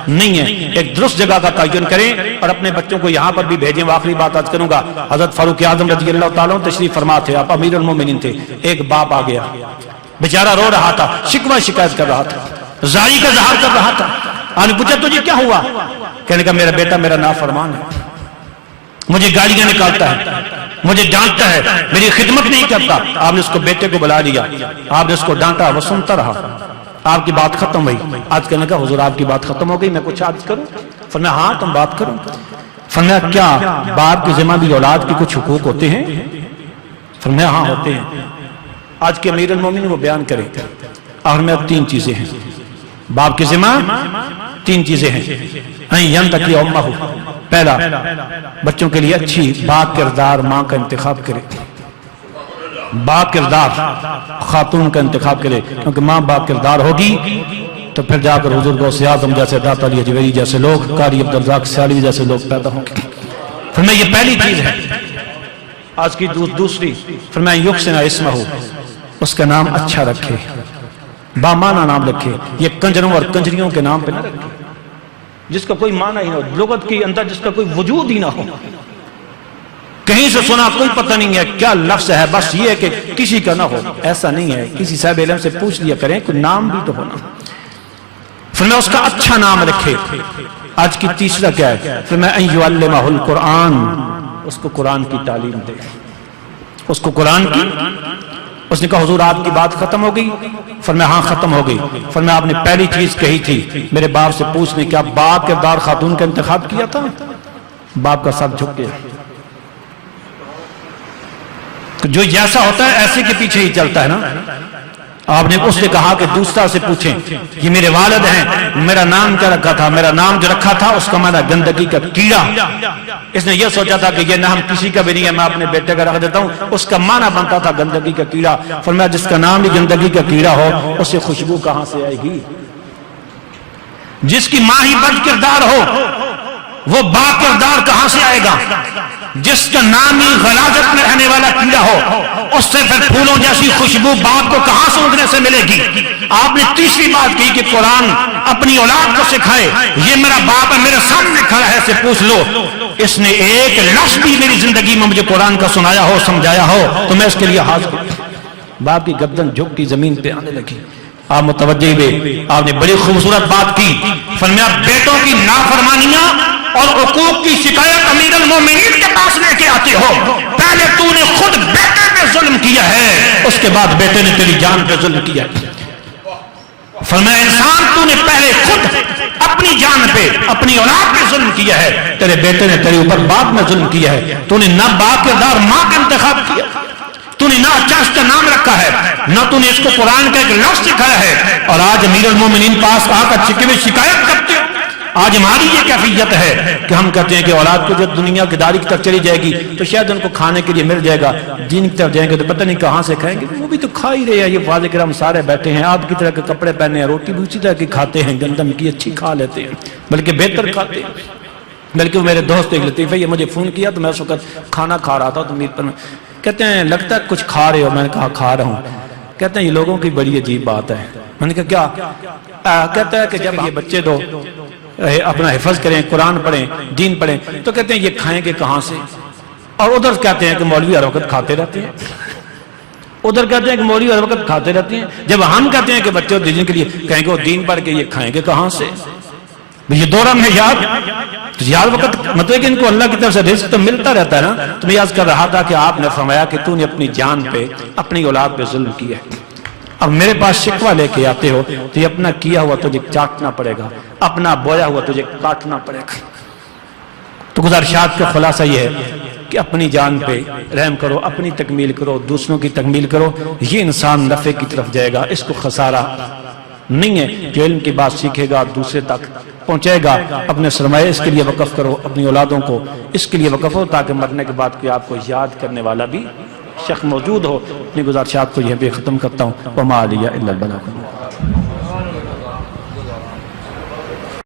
نہیں ہے. ایک درست جگہ کا تعین کریں اور اپنے بچوں کو یہاں پر بھی بھیجیں. آخری بات آج کروں گا. حضرت فاروق اعظم رضی اللہ تعالیٰ تشریف فرما تھے، آپ امیر المومنین تھے. ایک باپ آ گیا، بیچارہ رو رہا تھا، شکوہ شکایت کر رہا تھا، زاری کا اظہار کر رہا تھا. آپ نے پوچھا تجھے کیا ہوا؟ کہنے کا میرا بیٹا میرا نافرمان ہے، مجھے گالیاں نکالتا ہے، مجھے ڈانٹتا ہے، میری خدمت نہیں کرتا. آپ نے اس کو بیٹے کو بلا لیا، آپ نے اس کو ڈانٹا، وہ سنتا رہا. آپ کی بات ختم ہوئی. آج کہنے کا حضور آپ کی بات ختم ہو گئی، میں کچھ عرض کروں؟ فرمایا ہاں تم بات کرو. فرمایا کیا باپ کی ذمہ بھی اولاد کے کچھ حقوق ہوتے ہیں؟ فرمایا ہاں ہوتے ہیں. آج کے امیر المومنین وہ بیان کریں. اور میں اب 3 چیزیں ہیں باپ کی ذمہ، 3 چیزیں ہیں. ینتقی امہ، پہلا بچوں کے لیے اچھی با کردار ماں کا انتخاب کرے، با کردار خاتون کا انتخاب کرے، کیونکہ ماں با کردار ہوگی تو پھر جا کر حضور غوث اعظم جیسے داتا علی اجویری جیسے لوگ، قاری عبدالرزاق سیالوی جیسے لوگ پیدا ہوں گے. فرمایا یہ پہلی چیز ہے. آج کی دوسری فرمایا یحسن اسمہ، اس کا نام اچھا رکھے، بامعنی نام رکھے. یہ کنجروں اور کنجریوں کے نام پہ نہ رکھے جس کا کوئی معنی ہی نہ ہو، لغت کے اندر جس کا کوئی وجود ہی نہ ہو. کہیں سے سنا کوئی پتہ نہیں ہے کیا لفظ ہے، بس یہ ہے کہ کسی کا نہ ہو. ایسا نہیں ہے، کسی صاحب علم سے پوچھ لیا کریں کوئی نام بھی تو ہونا. فرمایا اس کا اچھا نام رکھے. آج کی تیسرا کیا ہے؟ فرمایا ان یعلمہ القرآن، اس کو قرآن کی تعلیم دے، اس کو قرآن کی. اس نے کہا حضور آپ کی بات ختم ہو گئی؟ فرمایا ہاں ختم ہو گئی. فرمایا آپ نے پہلی چیز کہی تھی میرے باپ سے پوچھنے کیا باپ کردار خاتون کا انتخاب کیا تھا؟ باپ کا سر جھک گیا. جو جیسا ہوتا ہے ایسے کے پیچھے ہی چلتا ہے نا. آپ نے اس سے کہا کہ دوسرا سے پوچھیں یہ میرے والد ہیں، میرا نام کیا رکھا تھا؟ میرا نام جو رکھا تھا اس کا معنی گندگی کا کیڑا. اس نے یہ سوچا تھا کہ یہ نام کسی کا بھی نہیں ہے، میں اپنے بیٹے کا رکھ دیتا ہوں. اس کا معنی بنتا تھا گندگی کا کیڑا. فرمایا جس کا نام ہی گندگی کا کیڑا ہو اسے خوشبو کہاں سے آئے گی؟ جس کی ماں ہی بد کردار ہو وہ با کردار کہاں سے آئے گا؟ جس کا نام ہی غلاظت میں رہنے والا کیڑا ہو اس سے پھر پھولوں جیسی خوشبو باپ کو کہاں سونگنے سے ملے گی؟ آپ نے تیسری بات کی کہ قرآن اپنی اولاد کو سکھائے. یہ میرا باپ ہے، میرے سامنے کھڑا ہے، سے پوچھ لو. اس نے ایک لفظ بھی میری زندگی میں مجھے قرآن کا سنایا ہو، سمجھایا ہو تو میں اس کے لیے حاضر ہوں. باپ کی گردن جھک کی زمین پہ آنے لگی. آپ متوجہ ہوئے. آپ نے بڑی خوبصورت بات کی. فرمایا بیٹوں کی نافرمانیاں اور حقوق کی شکایت امیر المومنین کے پاس لے کے آتے ہو. پہلے تو نے خود بیٹے پہ ظلم کیا ہے، اس کے بعد بیٹے نے تیری جان پہ ظلم کیا. فرمایا انسان تو نے پہلے خود اپنی جان پہ اپنی اولاد پہ ظلم کیا ہے، تیرے بیٹے نے تیرے اوپر بعد میں ظلم کیا ہے. تو نے نہ باپ کردار ماں کا انتخاب کیا، تو نے نہ اچھا اس کا نام رکھا ہے، نہ تو نے اس کو قرآن کا ایک لفظ سکھایا ہے. اور آج امیر المومنین پاس آ کر چکے ہوئے شکایت کرتے ہو. آج ہماری یہ کیفیت ہے کہ ہم کہتے ہیں کہ اولاد کو جب دنیا کی داری کی طرف چلی جائے گی تو شاید ان کو کھانے کے لیے مل جائے گا، دین کی طرف جائیں گے تو پتہ نہیں کہاں سے کھائیں گے. وہ بھی تو کھا ہی رہے ہیں. یہ فاضل کرام سارے بیٹھے ہیں، آپ کی طرح کے کپڑے پہنے ہیں، روٹی بھی اسی طرح کی کھاتے ہیں، گندم کی اچھی کھا لیتے ہیں، بلکہ بہتر کھاتے ہیں. بلکہ وہ میرے دوست ایک لطیفہ یہ مجھے فون کیا تو میں اس وقت کھانا کھا رہا تھا تو میر پر کہتے ہیں لگتا ہے کچھ کھا رہے ہو، میں نے کہا کھا رہا ہوں۔ کہتے ہیں یہ لوگوں کی بڑی عجیب بات ہے۔ میں نے کہا کیا؟ کہتا ہے کہ جب یہ بچے دو اپنا حفظ کریں، قرآن پڑھیں، دین پڑھیں، تو کہتے ہیں یہ کھائیں گے کہاں سے؟ اور ادھر کہتے ہیں کہ مولوی ہر وقت کھاتے رہتے ہیں، ادھر کہتے ہیں کہ مولوی ہر وقت کھاتے رہتے ہیں۔ جب ہم کہتے ہیں کہ بچوں دین کے لیے کہیں گے وہ دین پڑھ کے یہ کھائیں گے کہاں سے؟ یہ دورہ میں یاد وقت مطلب کہ ان کو اللہ کی طرف سے رزق تو ملتا رہتا ہے نا۔ تو میں یاد کر رہا تھا کہ آپ نے فرمایا کہ تو نے اپنی جان پہ، اپنی اولاد پہ ظلم کیا ہے، اب میرے پاس شکوہ لے کے آتے ہو تو یہ اپنا کیا ہوا تجھے چاٹنا پڑے گا، اپنا بویا ہوا تجھے کاٹنا پڑے گا۔ تو گزارشات کا خلاصہ یہ ہے کہ اپنی جان پہ رحم کرو، اپنی تکمیل کرو، دوسروں کی تکمیل کرو، یہ انسان نفع کی طرف جائے گا۔ اس کو خسارہ نہیں ہے جو علم کی بات سیکھے گا دوسرے تک پہنچائے گا۔ اپنے سرمایہ اس کے لیے وقف کرو، اپنی اولادوں کو اس کے لیے وقف ہو تاکہ مرنے کے بعد کوئی آپ کو یاد کرنے والا بھی شخص موجود ہو۔ اپنی گزارشات کو یہ بھی ختم کرتا ہوں۔ وما علیہ الا البلاغ۔